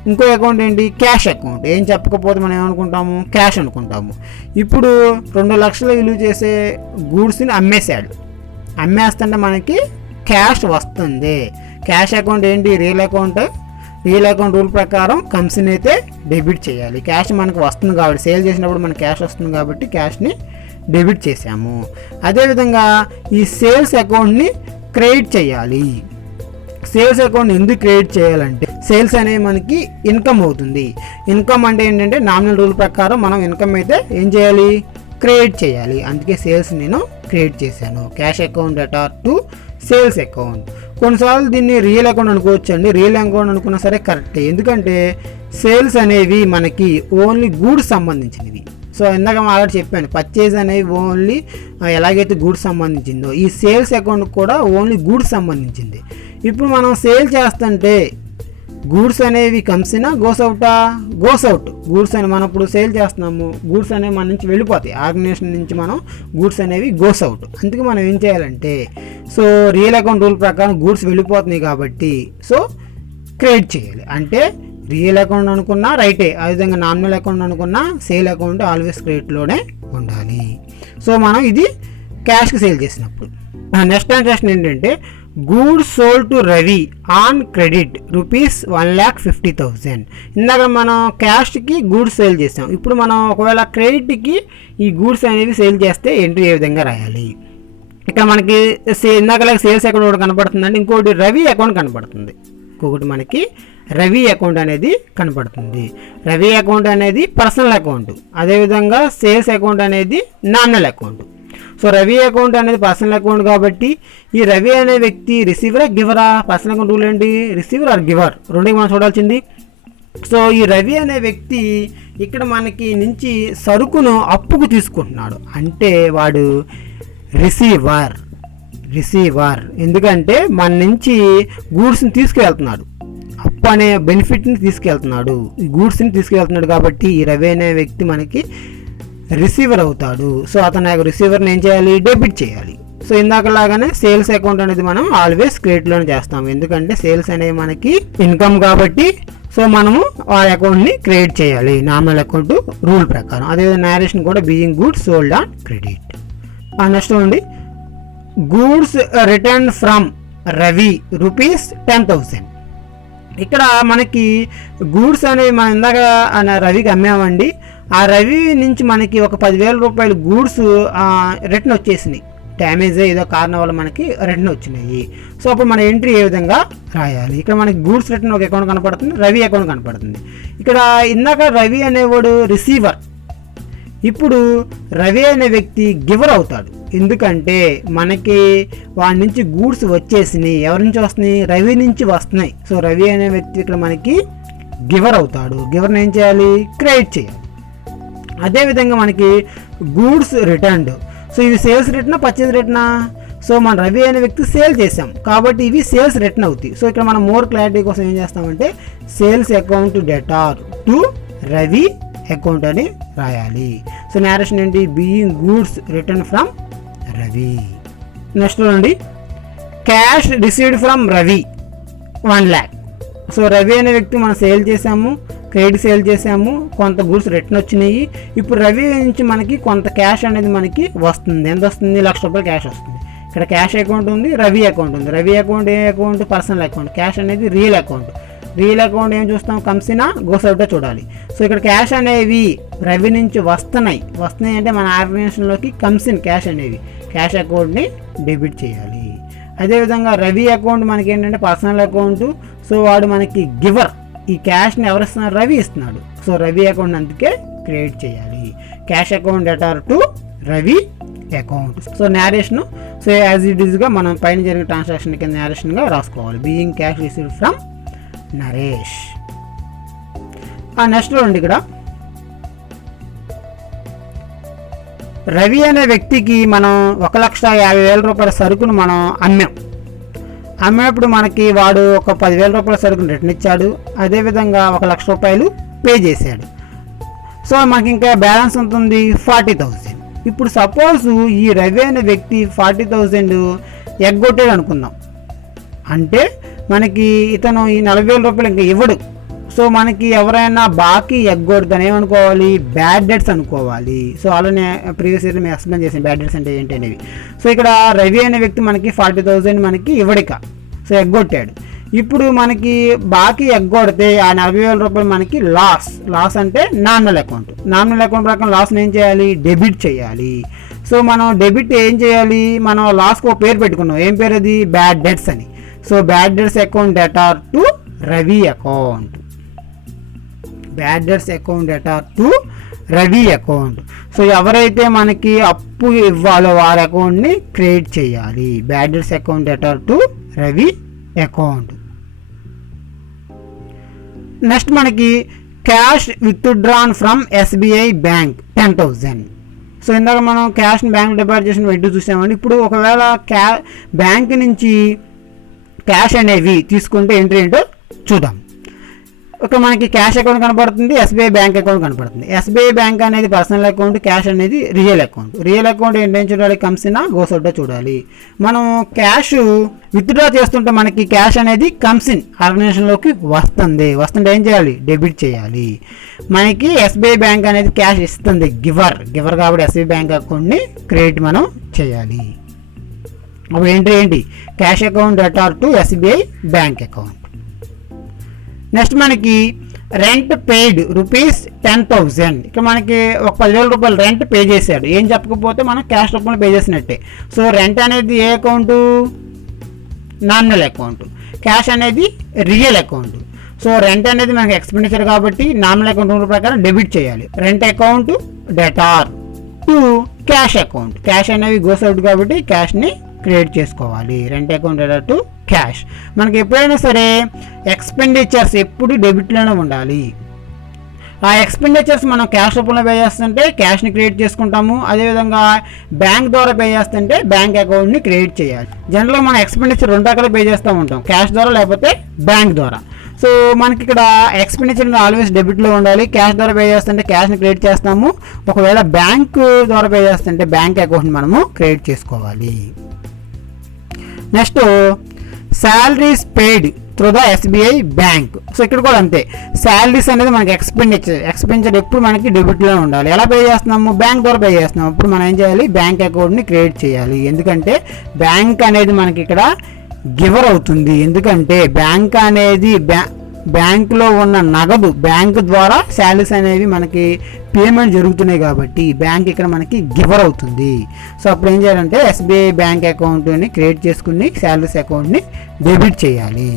ఇంకో అకౌంట్ ఏంటి? Cash account. ఏం చెప్పకపోతే మనం ఏమనుకుంటాము? క్యాష్ అనుకుంటాము. ఇప్పుడు 2 లక్షలు విలువ చేసే గూడ్స్ని అమ్మేశాడు. అమ్మేస్తుంటే మనకి క్యాష్ వస్తుంది. క్యాష్ అకౌంట్ ఏంటి? Real account. Real account rule ప్రకారం కంపెనీ అయితే డెబిట్ చేయాలి. క్యాష్ మనకు వస్తుంది కాబట్టి, సేల్ చేసినప్పుడు మనకి క్యాష్ వస్తుంది కాబట్టి క్యాష్ని డెబిట్ చేసాము. అదేవిధంగా ఈ సేల్స్ అకౌంట్ని క్రియేట్ చేయాలి. సేల్స్ అకౌంట్ ఎందుకు క్రియేట్ చేయాలంటే సేల్స్ అనేవి మనకి ఇన్కమ్ అవుతుంది. ఇన్కమ్ అంటే ఏంటంటే నామినల్ రూల్ ప్రకారం మనం ఇన్కమ్ అయితే ఏం చేయాలి, క్రియేట్ చేయాలి. అందుకే సేల్స్ నేను క్రియేట్ చేశాను. Cash account data to sales account. కొన్నిసార్లు దీన్ని రియల్ అకౌంట్ అనుకోవచ్చు అండి. రియల్ అకౌంట్ అనుకున్నా సరే కరెక్టే, ఎందుకంటే సేల్స్ అనేవి మనకి ఓన్లీ గూడ్స్ సంబంధించినవి. సో ఇందాక ఆల్రెడీ చెప్పాను, పర్చేజ్ అనేవి ఓన్లీ ఎలాగైతే గూడ్స్ సంబంధించిందో ఈ సేల్స్ అకౌంట్ కూడా ఓన్లీ గూడ్స్ సంబంధించింది. ఇప్పుడు మనం సేల్ చేస్తుంటే గూడ్స్ అనేవి కమ్సినా గోస్ అవుటా, గోస్ అవుట్. గూడ్స్ అని మనం ఇప్పుడు సేల్ చేస్తున్నాము, గూడ్స్ అనేవి మన నుంచి వెళ్ళిపోతాయి, ఆర్గనైజేషన్ నుంచి మనం గూడ్స్ అనేవి గోస్ అవుట్. అందుకే మనం ఏం చేయాలంటే సో రియల్ అకౌంట్ రూల్ ప్రకారం గూడ్స్ వెళ్ళిపోతున్నాయి కాబట్టి సో క్రియేట్ చేయాలి. అంటే రియల్ అకౌంట్ అనుకున్నా రైటే, అదేవిధంగా నామినల్ అకౌంట్ అనుకున్నా సేల్ అకౌంట్ ఆల్వేస్ క్రెడిట్లోనే ఉండాలి. సో మనం ఇది క్యాష్కి సేల్ చేసినప్పుడు. నెక్స్ట్ ట్రాన్సాక్షన్ ఏంటంటే goods sold to Ravi on credit ₹1,50,000. ఇందాక మనం క్యాష్కి గూడ్స్ సేల్ చేసాం. ఇప్పుడు మనం ఒకవేళ క్రెడిట్కి ఈ గూడ్స్ అనేవి సేల్ చేస్తే ఎంట్రీ ఏ విధంగా రాయాలి. ఇక్కడ మనకి ఇందాక సేల్స్ అకౌంట్ ఒకటి కనపడుతుందండి, ఇంకోటి రవి అకౌంట్ కనపడుతుంది. ఇంకొకటి మనకి రవి అకౌంట్ అనేది కనపడుతుంది. రవి అకౌంట్ అనేది పర్సనల్ అకౌంట్, అదేవిధంగా సేల్స్ అకౌంట్ అనేది nominal account. So Ravi account అనేది పర్సనల్ అకౌంట్ కాబట్టి ఈ రవి అనే వ్యక్తి రిసీవరా గివరా? పర్సనల్ అకౌంట్ రూల్ ఏంటి, రిసీవర్ ఆర్ గివర్, రెండుకి మనం చూడాల్సింది. సో ఈ రవి అనే వ్యక్తి ఇక్కడ మనకి నుంచి సరుకును అప్పుకు తీసుకుంటున్నాడు, అంటే వాడు రిసీవర్. ఎందుకంటే మన నుంచి గూడ్స్ని తీసుకువెళ్తున్నాడు, అప్పు అనే బెనిఫిట్ని తీసుకెళ్తున్నాడు, ఈ గూడ్స్ని తీసుకువెళ్తున్నాడు కాబట్టి ఈ రవి అనే వ్యక్తి మనకి రిసీవర్ అవుతాడు. సో అతను రిసీవర్ని ఏం చేయాలి, డెబిట్ చేయాలి. సో ఇందాకలాగానే సేల్స్ అకౌంట్ అనేది మనం ఆల్వేస్ క్రెడిట్లోనే చేస్తాము, ఎందుకంటే సేల్స్ అనేవి మనకి ఇన్కమ్ కాబట్టి సో మనము ఆ అకౌంట్ని క్రియేట్ చేయాలి నామినల్ అకౌంట్ రూల్ ప్రకారం. అదేవిధంగా నేరేషన్ కూడా being goods sold on credit. Next అండి గూడ్స్ రిటర్న్ ఫ్రమ్ రవి ₹10,000. ఇక్కడ మనకి గూడ్స్ అనేవి మనం ఇందాక రవికి అమ్మామండి. ఆ రవి నుంచి మనకి ఒక ₹10,000 గూడ్స్ రిటర్న్ వచ్చేసినాయి, డ్యామేజ్ ఏదో కారణం వల్ల మనకి రిటర్న్ వచ్చినాయి. సో అప్పుడు మన ఎంట్రీ ఏ విధంగా రాయాలి. ఇక్కడ మనకి గూడ్స్ రిటర్న్ ఒక అకౌంట్ కనపడుతుంది, రవి అకౌంట్ కనపడుతుంది. ఇక్కడ ఇందాక రవి అనేవాడు రిసీవర్, ఇప్పుడు రవి అనే వ్యక్తి గివర్ అవుతాడు, ఎందుకంటే మనకి వాడి నుంచి గూడ్స్ వచ్చేసినాయి. ఎవరి నుంచి వస్తున్నాయి, రవి నుంచి వస్తున్నాయి. సో రవి అనే వ్యక్తి ఇక్కడ మనకి గివర్ అవుతాడు. గివర్ని ఏం చేయాలి, క్రియేట్ చేయాలి. అదేవిధంగా మనకి గూడ్స్ రిటర్న్డ్. సో ఇవి సేల్స్ రిటర్నా పర్చేజ్ రిటర్నా? సో మన రవి అనే వ్యక్తి సేల్ చేసాం కాబట్టి ఇవి సేల్స్ రిటర్న్ అవుతాయి. సో ఇక్కడ మనం మోర్ క్లారిటీ కోసం ఏం చేస్తామంటే sales account debtor to Ravi account అని రాయాలి. సో నేరేషన్ ఏంటి, being goods return from Ravi. Next అండి cash received from Ravi 1 lakh. So Ravi అనే వ్యక్తి మనం సేల్ చేసాము, క్రెడిట్ సేల్ చేసాము, కొంత గూడ్స్ రిటర్న్ వచ్చినాయి. ఇప్పుడు రవి నుంచి మనకి కొంత క్యాష్ అనేది మనకి వస్తుంది. ఎంత వస్తుంది, ₹1,00,000 క్యాష్ వస్తుంది. ఇక్కడ క్యాష్ అకౌంట్ ఉంది, రవి అకౌంట్ ఉంది. రవి అకౌంట్ ఏ అకౌంట్, పర్సనల్ అకౌంట్. క్యాష్ అనేది రియల్ అకౌంట్. రియల్ అకౌంట్ ఏం చూస్తాం, కమ్సినా గోస్ అవుటా చూడాలి. సో ఇక్కడ క్యాష్ అనేవి రవి నుంచి వస్తున్నాయి అంటే మన ఆర్గనైజేషన్లోకి కమ్సిన్ క్యాష్ అనేవి క్యాష్ అకౌంట్ని డెబిట్ చేయాలి. అదేవిధంగా రవి అకౌంట్ మనకి ఏంటంటే పర్సనల్ అకౌంట్. సో వాడు మనకి గివర్, ఈ క్యాష్ని ఎవరు ఇస్తున్నారు, రవి ఇస్తున్నాడు. సో రవి అకౌంట్ అందుకే క్రియేట్ చేయాలి. Cash account debtor to Ravi account. So narration so as it ఈస్గా మనం పైన జరిగిన ట్రాన్సాక్షన్ కింద నేరేషన్గా రాసుకోవాలి. Being cash received from Naresh. Next అండి ఇక్కడ రవి అనే వ్యక్తికి మనం ₹1,50,000 సరుకును మనం అమ్మేప్పుడు మనకి వాడు ఒక ₹10,000 సరుకును రిటర్న్ ఇచ్చాడు. అదేవిధంగా ₹1,00,000 పే చేశాడు. సో మనకి ఇంకా బ్యాలెన్స్ ఎంత ఉంది, 40,000. ఇప్పుడు సపోజ్ ఈ రవి అనే వ్యక్తి 40,000 ఎగ్గొట్టాడు అనుకుందాం, అంటే మనకి ఇతను ఈ ₹40,000 ఇంకా ఇవ్వడు. సో మనకి ఎవరైనా బాకీ ఎగ్గొడుతాను ఏమనుకోవాలి, బ్యాడ్ డెట్స్ అనుకోవాలి. సో అలానే ప్రీవియస్ ఇయర్ మేము ఎక్స్ప్లెయిన్ చేసాం బ్యాడ్ డెట్స్ అంటే ఏంటి అనేవి. సో ఇక్కడ రవి అనే వ్యక్తి మనకి 40,000 మనకి ఇవ్వడిక, సో ఎగ్గొట్టాడు. ఇప్పుడు మనకి బాకీ ఎగ్గొడితే ఆ ₹40,000 మనకి లాస్ అంటే నామినల్ అకౌంట్ ప్రకారం లాస్ని ఏం చేయాలి, డెబిట్ చేయాలి. సో మనం డెబిట్ ఏం చేయాలి, మనం లాస్ట్కి ఒక పేరు పెట్టుకున్నాం, ఏం పేరు అది, బ్యాడ్ డెట్స్ అని. So bad debts account debtor to Ravi account, bad debts account debtor to Ravi account. So ఎవరైతే మనకి అప్పు ఇవ్వాలో వారి అకౌంట్ని క్రియేట్ చేయాలి, bad debts account debtor to Ravi account. Next మనకి cash withdrawn from SBI bank 10,000. So ఇందాక మనం క్యాష్ని బ్యాంక్ డిపాజిట్ చేసిన వెంటనే చూసామండి. ఇప్పుడు ఒకవేళ బ్యాంక్ నుంచి క్యాష్ అనేవి తీసుకుంటే ఎంట్రీ ఏంటో చూద్దాం. ఒక మనకి క్యాష్ అకౌంట్ కనపడుతుంది, ఎస్బీఐ బ్యాంక్ అకౌంట్ కనపడుతుంది. ఎస్బీఐ బ్యాంక్ అనేది పర్సనల్ అకౌంట్, క్యాష్ అనేది రియల్ అకౌంట్. రియల్ అకౌంట్ ఏంటని చూడాలి, కమ్స్ ఇన్ గోస్ అవుట్ చూడాలి. మనం క్యాష్ విత్డ్రా చేస్తుంటే మనకి క్యాష్ అనేది కమ్స్ ఇన్ ఆర్గనైజేషన్లోకి వస్తుంటే ఏం చేయాలి, డెబిట్ చేయాలి. మనకి ఎస్బీఐ బ్యాంక్ అనేది క్యాష్ ఇస్తుంది, గివర్ కాబట్టి ఎస్బీఐ బ్యాంక్ అకౌంట్ని క్రియేట్ మనం చేయాలి. అప్పుడు ఏంటి cash account debtor to SBI bank account. Next మనకి రెంట్ పెయిడ్ రూపీస్ 10,000. ఇక్కడ మనకి ఒక 10,000 రూపాయలు రెంట్ పే చేశాడు, ఏం చెప్పకపోతే మనం క్యాష్ రూపంలో పే చేసినట్టే. సో రెంట్ అనేది ఏ అకౌంటు, నామినల్ అకౌంట్, క్యాష్ అనేది రియల్ అకౌంట్. సో రెంట్ అనేది మనకి ఎక్స్పెండిచర్ కాబట్టి నామినల్ అకౌంట్ రూల్ ప్రకారం డెబిట్ చేయాలి. Rent account debtor to cash account, cash అనేవి గోస్ అవుట్ కాబట్టి క్యాష్ని క్రియేట్ చేసుకోవాలి. Rent account debtor to cash. మనకి ఎప్పుడైనా సరే ఎక్స్పెండిచర్స్ ఎప్పుడు డెబిట్లోనే ఉండాలి. ఆ ఎక్స్పెండిచర్స్ మనం క్యాష్ రూపంలో పే చేస్తుంటే క్యాష్ని క్రియేట్ చేసుకుంటాము, అదేవిధంగా బ్యాంక్ ద్వారా పే చేస్తుంటే బ్యాంక్ అకౌంట్ని క్రియేట్ చేయాలి. జనరల్గా మనం ఎక్స్పెండిచర్ 2 రకాలు పే చేస్తూ ఉంటాం, క్యాష్ ద్వారా లేకపోతే బ్యాంక్ ద్వారా. సో మనకి ఇక్కడ ఎక్స్పెండిచర్ ఆల్వేస్ డెబిట్లో ఉండాలి. క్యాష్ ద్వారా పే చేస్తుంటే క్యాష్ని క్రియేట్ చేస్తాము, ఒకవేళ బ్యాంక్ ద్వారా పే చేస్తుంటే బ్యాంక్ అకౌంట్ని మనము క్రియేట్ చేసుకోవాలి. Next salaries paid through the SBI bank. So ఇక్కడ కూడా అంతే, శాలరీస్ అనేది మనకి ఎక్స్పెండిచర్ ఎప్పుడు మనకి డెబిట్లో ఉండాలి. ఎలా పే చేస్తున్నాము, బ్యాంక్ ద్వారా పే చేస్తున్నాము. ఇప్పుడు మనం ఏం చేయాలి, బ్యాంక్ అకౌంట్ని క్రియేట్ చేయాలి. ఎందుకంటే బ్యాంక్ అనేది మనకి ఇక్కడ గివర్ అవుతుంది, ఎందుకంటే బ్యాంక్ అనేది బ్యాంకులో ఉన్న నగదు బ్యాంక్ ద్వారా శాలరీస్ అనేవి మనకి పేమెంట్ జరుగుతున్నాయి కాబట్టి బ్యాంక్ ఇక్కడ మనకి గివర్ అవుతుంది. సో అప్పుడు ఏం చేయాలంటే ఎస్బీఐ బ్యాంక్ అకౌంట్ని క్రియేట్ చేసుకుని శాలరీస్ అకౌంట్ని డెబిట్ చేయాలి.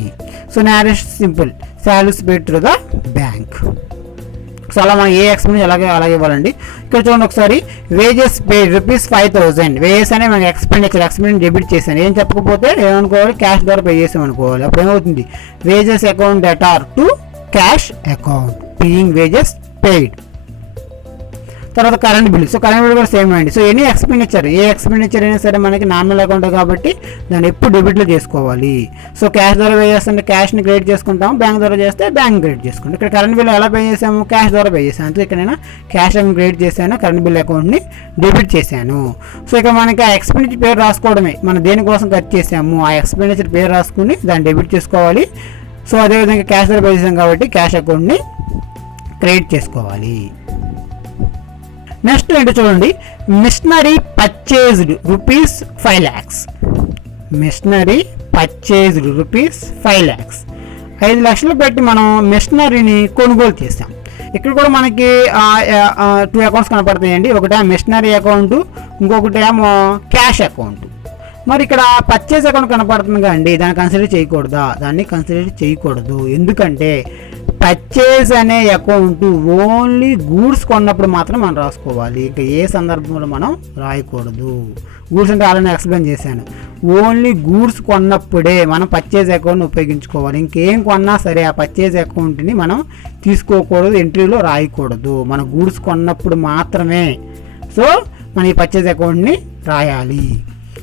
So nearest simple, salaries paid through the bank. So అలా మనం ఏ ఎక్స్పెండిచర్ అలాగే ఇవ్వాలండి. ఇక్కడ చూడండి ఒకసారి, వేజెస్ పెయిడ్ రూపీస్ 5,000. వేజెస్ అనే మనకి ఎక్స్పెండిచర్ డెబిట్ చేశాను, ఏం చెప్పకపోతే ఏమనుకోవాలి, క్యాష్ ద్వారా పే చేసాం అనుకోవాలి. అప్పుడు ఏమవుతుంది, wages account debtor to cash account, paying wages paid. తర్వాత current bill. So current bill కూడా సేమ్ అండి. సో ఎనీ ఎక్స్పెండిచర్, ఏ ఎక్స్పెండిచర్ అయినా సరే మనకి నామినల్ అకౌంట్ కాబట్టి దాన్ని ఎప్పుడు డెబిట్లో చేసుకోవాలి. సో క్యాష్ ద్వారా పే చేస్తుంటే క్యాష్ని క్రియేట్ చేసుకుంటాం, బ్యాంక్ ద్వారా చేస్తే బ్యాంక్ క్రియేట్ చేసుకుంటాం. ఇక్కడ కరెంట్ బిల్ ఎలా పే చేసాము, క్యాష్ ద్వారా పే చేసాను. అంతే, ఇక్కడ నేను క్యాష్ అకౌంట్ క్రియేట్ చేశాను, కరెంట్ బిల్ అకౌంట్ని డెబిట్ చేశాను. సో ఇక్కడ మనకి ఆ ఎక్స్పెండిచర్ పేరు రాసుకోవడమే, మనం దేనికోసం ఖర్చు చేసాము ఆ ఎక్స్పెండిచర్ పేరు రాసుకుని దాన్ని డెబిట్ చేసుకోవాలి. సో అదేవిధంగా క్యాష్ ద్వారా పే చేసాం కాబట్టి క్యాష్ అకౌంట్ని క్రియేట్ చేసుకోవాలి. నెక్స్ట్ ఏంటో చూడండి, machinery purchased rupees 5 lakhs. Machinery purchased rupees 5 lakhs. 5 లక్షలు పెట్టి మనం మిషనరీని కొనుగోలు చేసాం. ఇక్కడ కూడా మనకి 2 అకౌంట్స్ కనపడతాయండి, ఒకటి మిషనరీ అకౌంట్, ఇంకొకటి ఏమో క్యాష్ అకౌంట్. మరి ఇక్కడ పర్చేజ్ అకౌంట్ కనపడుతుంది కదండి, దాన్ని కన్సిడర్ చేయకూడదా, దాన్ని కన్సిడర్ చేయకూడదు. ఎందుకంటే పర్చేజ్ అనే అకౌంట్ ఓన్లీ గూడ్స్ కొన్నప్పుడు మాత్రం మనం రాసుకోవాలి, ఇంకా ఏ సందర్భంలో మనం రాయకూడదు. గూడ్స్ అంటే ఆల్రెడీ ఎక్స్ప్లెయిన్ చేశాను, ఓన్లీ గూడ్స్ కొన్నప్పుడే మనం పర్చేజ్ అకౌంట్ని ఉపయోగించుకోవాలి. ఇంకేం కొన్నా సరే ఆ పర్చేజ్ అకౌంట్ని మనం తీసుకోకూడదు, ఎంట్రీలో రాయకూడదు. మన గూడ్స్ కొన్నప్పుడు మాత్రమే సో మన ఈ పర్చేజ్ అకౌంట్ని రాయాలి.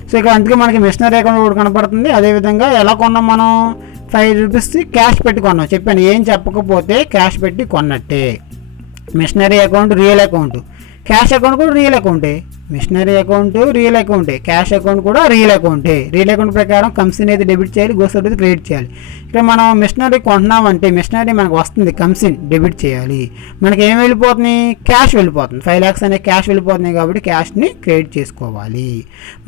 సో ఇక్కడ అందుకే మనకి మిషనరీ అకౌంట్ కూడా కనపడుతుంది. అదేవిధంగా ఎలా కొన్నాం, మనం 5 రూపీస్ క్యాష్ పెట్టి కొన్నాం, చెప్పాను, ఏం చెప్పకపోతే క్యాష్ పెట్టి కొన్నట్టే. Machinery account real account, cash account కూడా రియల్ అకౌంటే. మిషనరీ అకౌంట్ రియల్ అకౌంటే, క్యాష్ అకౌంట్ కూడా రియల్ అకౌంటే. రియల్ అకౌంట్ ప్రకారం కంపెనీ అయితే డెబిట్ చేయాలి, గోస్ అవుట్ అయితే క్రెడిట్ చేయాలి. ఇక్కడ మనం మిషనరీ కొంటున్నామంటే మిషనరీ మనకు వస్తుంది, కంపెనీ డెబిట్ చేయాలి. మనకి ఏం వెళ్ళిపోతుంది, క్యాష్ వెళ్ళిపోతుంది. 5 lakhs అనే క్యాష్ వెళ్ళిపోతుంది కాబట్టి క్యాష్ని క్రెడిట్ చేసుకోవాలి.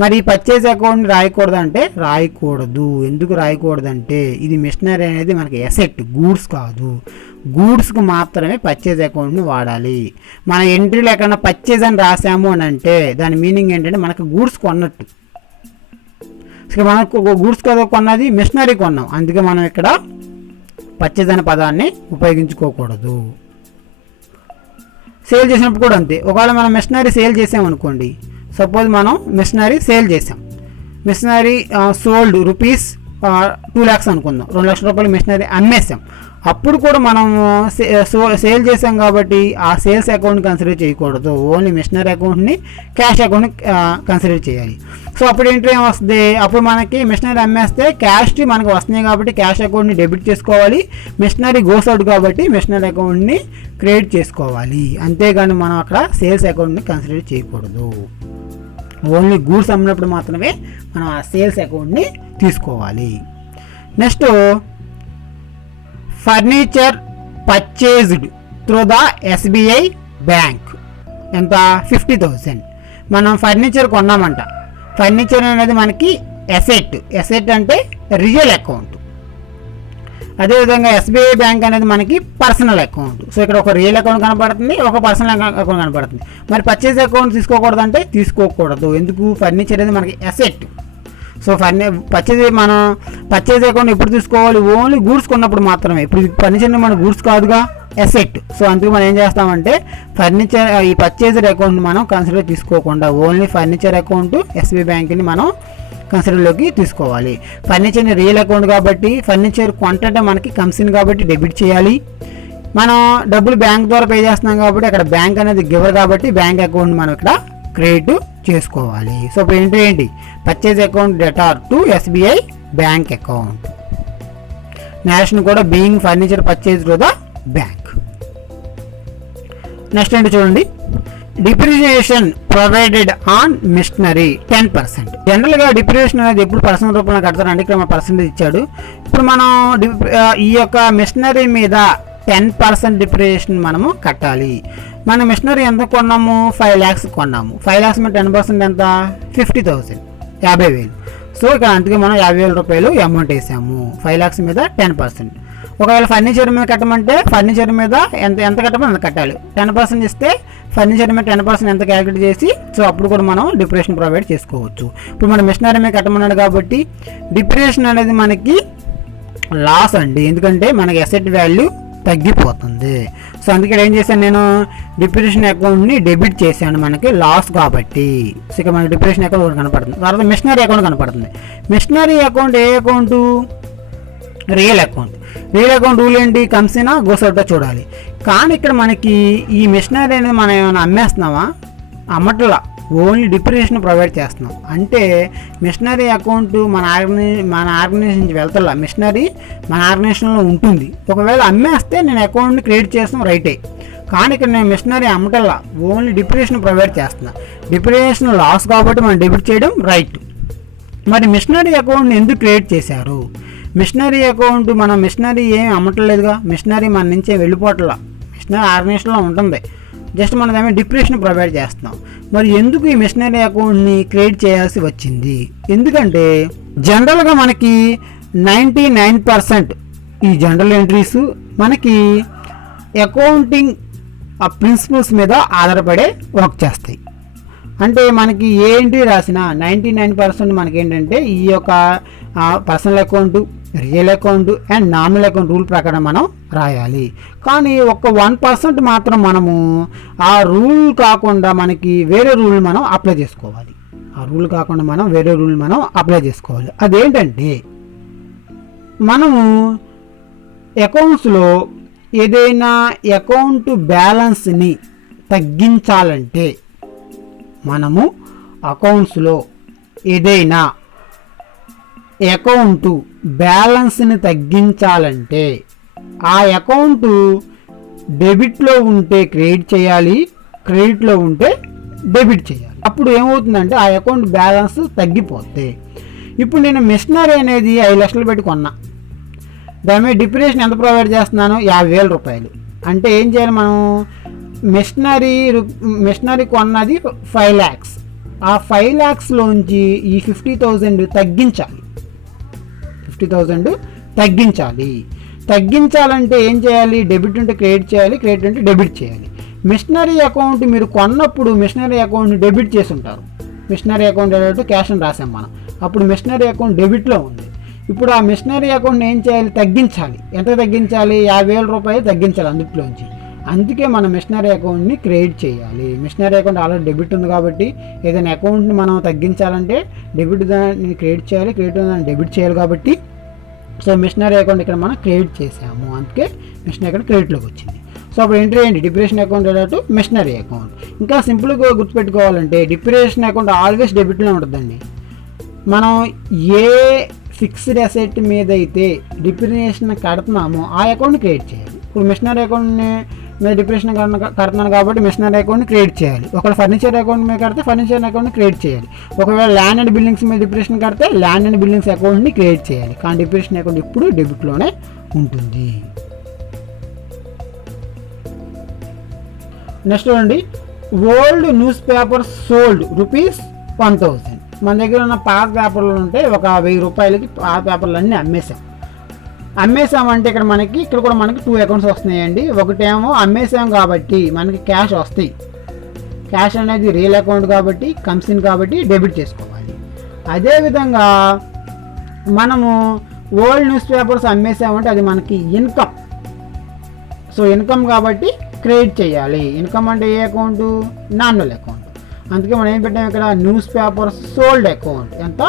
మరి పర్చేజ్ అకౌంట్ని రాయకూడదు అంటే రాయకూడదు. ఎందుకు రాయకూడదంటే ఇది మిషనరీ అనేది మనకి ఎసెట్, గూడ్స్ కాదు. గూడ్స్కి మాత్రమే పర్చేజ్ అకౌంట్ని వాడాలి. మన ఎంట్రీలో ఎక్కడన్నా పర్చేజ్ అని రాసాము అని అంటే దాని మీనింగ్ ఏంటంటే మనకు గూడ్స్ కొన్నట్టు. మనకు గూడ్స్ కదా కొన్నది, మిషనరీ కొన్నాం, అందుకే మనం ఇక్కడ పర్చేజ్ అనే పదాన్ని ఉపయోగించుకోకూడదు. సేల్ చేసినప్పుడు కూడా అంతే. ఒకవేళ మనం మిషనరీ సేల్ చేసామనుకోండి, సపోజ్ మనం మిషనరీ సేల్ చేసాం, మిషనరీ సోల్డ్ రూపీస్ 2 lakhs అనుకుందాం, 2 లక్షల రూపాయలు మిషనరీ అమ్మేసాం. అప్పుడు కూడా మనం సేల్ చేసాం కాబట్టి ఆ సేల్స్ అకౌంట్ కన్సిడర్ చేయకూడదు, ఓన్లీ మిషనరీ అకౌంట్ని క్యాష్ అకౌంట్ కన్సిడర్ చేయాలి. సో అప్పుడు ఎంట్రీ ఏమొస్తుంది, అప్పుడు మనకి మిషనరీ అమ్మేస్తే క్యాష్ మనకు వస్తున్నాయి కాబట్టి క్యాష్ అకౌంట్ని డెబిట్ చేసుకోవాలి, మిషనరీ గోస్ అవుట్ కాబట్టి మిషనరీ అకౌంట్ని క్రెడిట్ చేసుకోవాలి. అంతేగాని మనం అక్కడ సేల్స్ అకౌంట్ని కన్సిడర్ చేయకూడదు. ఓన్లీ గూడ్స్ అమ్మినప్పుడు మాత్రమే మనం ఆ సేల్స్ అకౌంట్ని తీసుకోవాలి. Next furniture purchased through the SBI bank. ఎంత? 50,000. మనం ఫర్నిచర్ కొన్నామంట. ఫర్నిచర్ అనేది మనకి ఎసెట్ అంటే రియల్ అకౌంట్. అదేవిధంగా SBI బ్యాంక్ అనేది మనకి పర్సనల్ అకౌంట్. సో ఇక్కడ ఒక రియల్ అకౌంట్ కనపడుతుంది, ఒక పర్సనల్ అకౌంట్ కనపడుతుంది. మరి పర్చేజ్ అకౌంట్ తీసుకోకూడదు అంటే తీసుకోకూడదు. ఎందుకు? ఫర్నిచర్ అనేది మనకి ఎసెట్. సో మనం పర్చేజ్ అకౌంట్ ఎప్పుడు తీసుకోవాలి? ఓన్లీ గూడ్స్ కొన్నప్పుడు మాత్రమే. ఇప్పుడు ఫర్నిచర్ మన గూడ్స్ కాదుగా, ఎసెట్. సో అందుకు మనం ఏం చేస్తామంటే ఫర్నిచర్ ఈ పర్చేజ్డ్ అకౌంట్ మనం కన్సిడర్ తీసుకోకుండా ఓన్లీ ఫర్నిచర్ అకౌంట్ SBI బ్యాంక్ని మనం కన్సిడర్లోకి తీసుకోవాలి. ఫర్నిచర్ని రియల్ అకౌంట్ కాబట్టి ఫర్నిచర్ కొంటే మనకి కమిషన్ కాబట్టి డెబిట్ చేయాలి. మనం డబ్బులు బ్యాంక్ ద్వారా పే చేస్తున్నాం కాబట్టి అక్కడ బ్యాంక్ అనేది గివర్ కాబట్టి బ్యాంక్ అకౌంట్ మనం ఇక్కడ క్రెడిట్ చేసుకోవాలి. సో ఇప్పుడు ఏంటి? Purchase account debtor to SBI bank account. Nation కూడా being furniture purchase to the bank. Next ఏంటి చూడండి, డిప్రిసియేషన్ ప్రొవైడెడ్ ఆన్ మిషనరీ 10%. జనరల్గా డిప్రిసియేషన్ అనేది ఎప్పుడు పర్సనల్ రూపంలో కడతారంటే ఇక్కడ మన పర్సెంటేజ్ ఇచ్చాడు. ఇప్పుడు మనం ఈ యొక్క మిషనరీ మీద 10% డిప్రిసియేషన్ మనము కట్టాలి. మన మిషనరీ ఎంత కొన్నాము? 5 lakhs కొన్నాము. 5 lakhs మీద 10% ఎంత? 50,000, 50,000. సో ఇక్కడ అందుకే మనం 50,000 రూపాయలు అమౌంట్ వేసాము. 5 lakhs మీద 10%. ఒకవేళ ఫర్నిచర్ మీద కట్టమంటే ఫర్నిచర్ మీద ఎంత కట్టమో అంత కట్టాలి. 10% ఇస్తే ఫర్నిచర్ మీద 10% ఎంత క్యాలిక్యులేట్ చేసి సో అప్పుడు కూడా మనం డిప్రిసియేషన్ ప్రొవైడ్ చేసుకోవచ్చు. ఇప్పుడు మనం మిషనరీ మీద కట్టమన్నాడు కాబట్టి డిప్రిసియేషన్ అనేది మనకి లాస్ అండి, ఎందుకంటే మనకి అసెట్ వాల్యూ తగ్గిపోతుంది. సో అందుకే ఏం చేశాను, నేను డిప్రిసియేషన్ అకౌంట్ని డెబిట్ చేశాను, మనకి లాస్ కాబట్టి. సో ఇక మనకి డిప్రిసియేషన్ అకౌంట్ ఒకటి కనపడుతుంది. తర్వాత మిషనరీ అకౌంట్ కనపడుతుంది. మిషనరీ అకౌంట్ ఏ account? Real account. Real account rule ఏంటి? కమిషనా గోస్ అవుటా చూడాలి. కానీ ఇక్కడ మనకి ఈ మిషనరీ అనేది మనం ఏమైనా అమ్మేస్తున్నామా? అమ్మట్లా, ఓన్లీ డిప్రిసియేషన్ ప్రొవైడ్ చేస్తున్నాం. అంటే మిషనరీ అకౌంట్ మన ఆర్గనైజేషన్ నుంచి వెళ్తా, మిషనరీ మన ఆర్గనైజేషన్లో ఉంటుంది. ఒకవేళ అమ్మేస్తే నేను అకౌంట్ని క్రియేట్ చేస్తాం, రైటే. కానీ ఇక్కడ నేను మిషనరీ అమ్మటల్లా, ఓన్లీ డిప్రిసియేషన్ ప్రొవైడ్ చేస్తున్నా. డిప్రిసియేషన్ లాస్ కాబట్టి మనం డెబిట్ చేయడం రైట్. మరి మిషనరీ అకౌంట్ని ఎందుకు క్రియేట్ చేశారు? మిషనరీ అకౌంట్ మనం మిషనరీ ఏమి అమ్మట్లేదుగా, మిషనరీ మన నుంచే వెళ్ళిపోవట్లా, మిషనరీ ఆర్గనైజేషన్లో ఉంటుంది, జస్ట్ మనం ఏమైనా డిప్రిసియేషన్ ప్రొవైడ్ చేస్తున్నాం. మరి ఎందుకు ఈ మిషనరీ అకౌంట్ని క్రియేట్ చేయాల్సి వచ్చింది? ఎందుకంటే జనరల్గా మనకి 99% ఈ జనరల్ ఎంట్రీస్ మనకి అకౌంటింగ్ ప్రిన్సిపల్స్ మీద ఆధారపడే వర్క్ చేస్తాయి. అంటే మనకి ఏ ఎంట్రీ రాసినా 99% మనకి ఏంటంటే ఈ యొక్క personal account, real account and nominal account rule ప్రకారం మనం రాయాలి. కానీ ఒక 1% మాత్రం మనము ఆ రూల్ కాకుండా మనకి వేరే రూల్ మనం అప్లై చేసుకోవాలి. ఆ రూల్ కాకుండా మనం వేరే రూల్ మనం అప్లై చేసుకోవాలి. అదేంటంటే మనము అకౌంట్స్లో ఏదైనా అకౌంట్ బ్యాలెన్స్ని తగ్గించాలంటే, మనము అకౌంట్స్లో ఏదైనా అకౌంటు బ్యాలెన్స్ని తగ్గించాలంటే ఆ అకౌంటు డెబిట్లో ఉంటే క్రెడిట్ చేయాలి, క్రెడిట్లో ఉంటే డెబిట్ చేయాలి. అప్పుడు ఏమవుతుందంటే ఆ అకౌంట్ బ్యాలెన్స్ తగ్గిపోతే, ఇప్పుడు నేను మిషనరీ అనేది 5 లక్షలు పెట్టి కొన్నా, దాని మీద డిప్రిసియేషన్ ఎంత ప్రొవైడ్ చేస్తున్నాను? 50,000 రూపాయలు. అంటే ఏం చేయాలి మనం? మిషనరీ కొన్నది 5 lakhs. ఆ 5 lakhsలోంచి ఈ 50,000 తగ్గించాలి. 50,000 తగ్గించాలి. తగ్గించాలంటే ఏం చేయాలి? డెబిట్ ఉంటే క్రెడిట్ చేయాలి, క్రెడిట్ ఉంటే డెబిట్ చేయాలి. మిషనరీ అకౌంట్ మీరు కొన్నప్పుడు మిషనరీ అకౌంట్ని డెబిట్ చేసి ఉంటారు. మిషనరీ అకౌంట్ డెబిట్ క్యాష్ అని రాసాం మనం. అప్పుడు మిషనరీ అకౌంట్ డెబిట్లో ఉంది. ఇప్పుడు ఆ మిషనరీ అకౌంట్ని ఏం చేయాలి? తగ్గించాలి. ఎంత తగ్గించాలి? 50,000 రూపాయలు తగ్గించాలి అందులోంచి. అందుకే మనం మిషనరీ అకౌంట్ని క్రియేట్ చేయాలి. మిషనరీ అకౌంట్ ఆల్రెడీ డెబిట్ ఉంది కాబట్టి ఏదైనా అకౌంట్ని మనం తగ్గించాలంటే డెబిట్ దాన్ని క్రియేట్ చేయాలి, క్రెడిట్ దాన్ని డెబిట్ చేయాలి. కాబట్టి సో మిషనరీ అకౌంట్ ఇక్కడ మనం క్రియేట్ చేసాము, అందుకే మిషనరీ అకౌంట్ క్రెడిట్లోకి వచ్చింది. సో అప్పుడు ఎంట్రీ అయ్యింది డిప్రిసియేషన్ అకౌంట్ అటు మిషనరీ అకౌంట్. ఇంకా సింపుల్గా గుర్తుపెట్టుకోవాలంటే డిప్రిసియేషన్ అకౌంట్ ఆల్వేస్ డెబిట్లో ఉంటుందండి. మనం ఏ ఫిక్స్డ్ అసెట్ మీద అయితే డిప్రిసియేషన్ కడుతున్నామో ఆ అకౌంట్ని క్రియేట్ చేయాలి. ఇప్పుడు మిషనరీ అకౌంట్ని మీద డిప్రిసియేషన్ కడుతున్నాను కాబట్టి మిషనరీ అకౌంట్ని క్రియేట్ చేయాలి. ఒకవేళ ఫర్నిచర్ అకౌంట్ మీద కడితే ఫర్నిచర్ అకౌంట్ని క్రియేట్ చేయాలి. ఒకవేళ ల్యాండ్ అండ్ బిల్డింగ్స్ మీద డిప్రిసియేషన్ కడితే ల్యాండ్ అండ్ బిల్డింగ్స్ అకౌంట్ని క్రియేట్ చేయాలి. కానీ డిప్రిసియేషన్ అకౌంట్ ఇప్పుడు డెబిట్లోనే ఉంటుంది. నెక్స్ట్ చూడండి, ఓల్డ్ న్యూస్ పేపర్స్ సోల్డ్ ₹1,000. మన దగ్గర ఉన్న పాత పేపర్లు ఉంటే ఒక 1,000 రూపాయలకి పాత పేపర్లు అన్నీ అమ్మేసామంటే ఇక్కడ కూడా మనకి 2 అకౌంట్స్ వస్తున్నాయండి. ఒకటేమో అమ్మేసాం కాబట్టి మనకి క్యాష్ వస్తాయి. క్యాష్ అనేది రియల్ అకౌంట్ కాబట్టి కమ్స్ ఇన్ కాబట్టి డెబిట్ చేసుకోవాలి. అదేవిధంగా మనము ఓల్డ్ న్యూస్ పేపర్స్ అమ్మేసామంటే అది మనకి ఇన్కమ్. సో ఇన్కమ్ కాబట్టి క్రెడిట్ చేయాలి. ఇన్కమ్ అంటే ఏ అకౌంట్? Normal account. అందుకే మనం ఏం పెట్టాము ఇక్కడ? News papers sold account. ఎంత?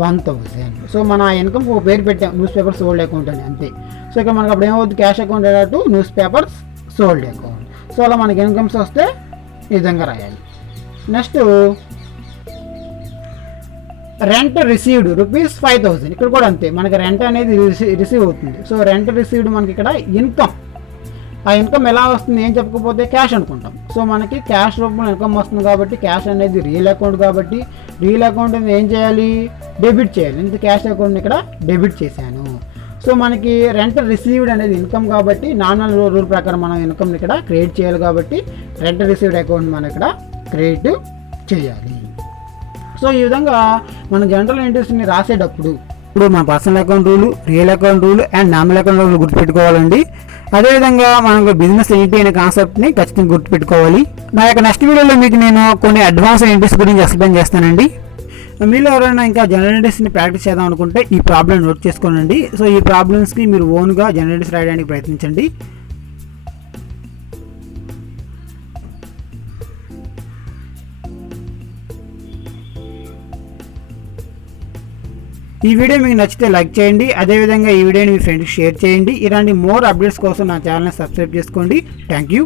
1,000. సో మన ఇన్కమ్ ఒక పేరు పెట్టాం, న్యూస్ పేపర్ సోల్డ్ అకౌంట్ అని, అంతే. సో ఇక్కడ మనకు అప్పుడు ఏమవుతుంది? క్యాష్ అకౌంట్ అటు news papers sold account. So అలా మనకి ఇన్కమ్స్ వస్తే ఈ విధంగా రాయాలి. Next rent received ₹5,000. ఇక్కడ కూడా అంతే, మనకి రెంట్ అనేది రిసీవ్ అవుతుంది. సో రెంట్ రిసీవ్డ్ మనకి ఇక్కడ ఇన్కమ్. ఆ ఇన్కమ్ ఎలా వస్తుంది? ఏం చెప్పకపోతే క్యాష్ అనుకుంటాం. సో మనకి క్యాష్ రూపంలో ఇన్కమ్ వస్తుంది కాబట్టి క్యాష్ అనేది రియల్ అకౌంట్ కాబట్టి రియల్ అకౌంట్ అనేది ఏం చేయాలి? డెబిట్ చేయాలి. ఇంత క్యాష్ అకౌంట్ని ఇక్కడ డెబిట్ చేశాను. సో మనకి రెంట్ రిసీవ్డ్ అనేది ఇన్కమ్ కాబట్టి నార్మల్ రూల్ ప్రకారం మనం ఇన్కమ్ని ఇక్కడ క్రియేట్ చేయాలి కాబట్టి రెంట్ రిసీవ్డ్ అకౌంట్ మనం ఇక్కడ క్రియేట్ చేయాలి. సో ఈ విధంగా మన జనరల్ ఎంట్రీస్ని రాసేటప్పుడు ఇప్పుడు మన personal account rule, real account rule and normal account rule గుర్తుపెట్టుకోవాలండి. అదేవిధంగా మనకు బిజినెస్ ఎంట్రీ అనే కాన్సెప్ట్ని ఖచ్చితంగా గుర్తుపెట్టుకోవాలి. నా యొక్క నెక్స్ట్ వీడియోలో మీకు నేను కొన్ని అడ్వాన్స్ ఎంట్రీస్ గురించి ఎక్స్ప్లెయిన్ చేస్తానండి. మీలో ఎవరైనా ఇంకా జనరల్ ఎంట్రీస్ని ప్రాక్టీస్ చేద్దాం అనుకుంటే ఈ ప్రాబ్లం నోట్ చేసుకోనండి. సో ఈ ప్రాబ్లమ్స్కి మీరు ఓన్గా జనరల్ ఎంట్రీస్ రాయడానికి ప్రయత్నించండి. ఈ వీడియో మీకు నచ్చితే లైక్ చేయండి. అదేవిధంగా ఈ వీడియోని మీ ఫ్రెండ్స్కి షేర్ చేయండి. ఇలాంటి మోర్ అప్డేట్స్ కోసం నా ఛానల్ని సబ్స్క్రైబ్ చేసుకోండి. Thank you.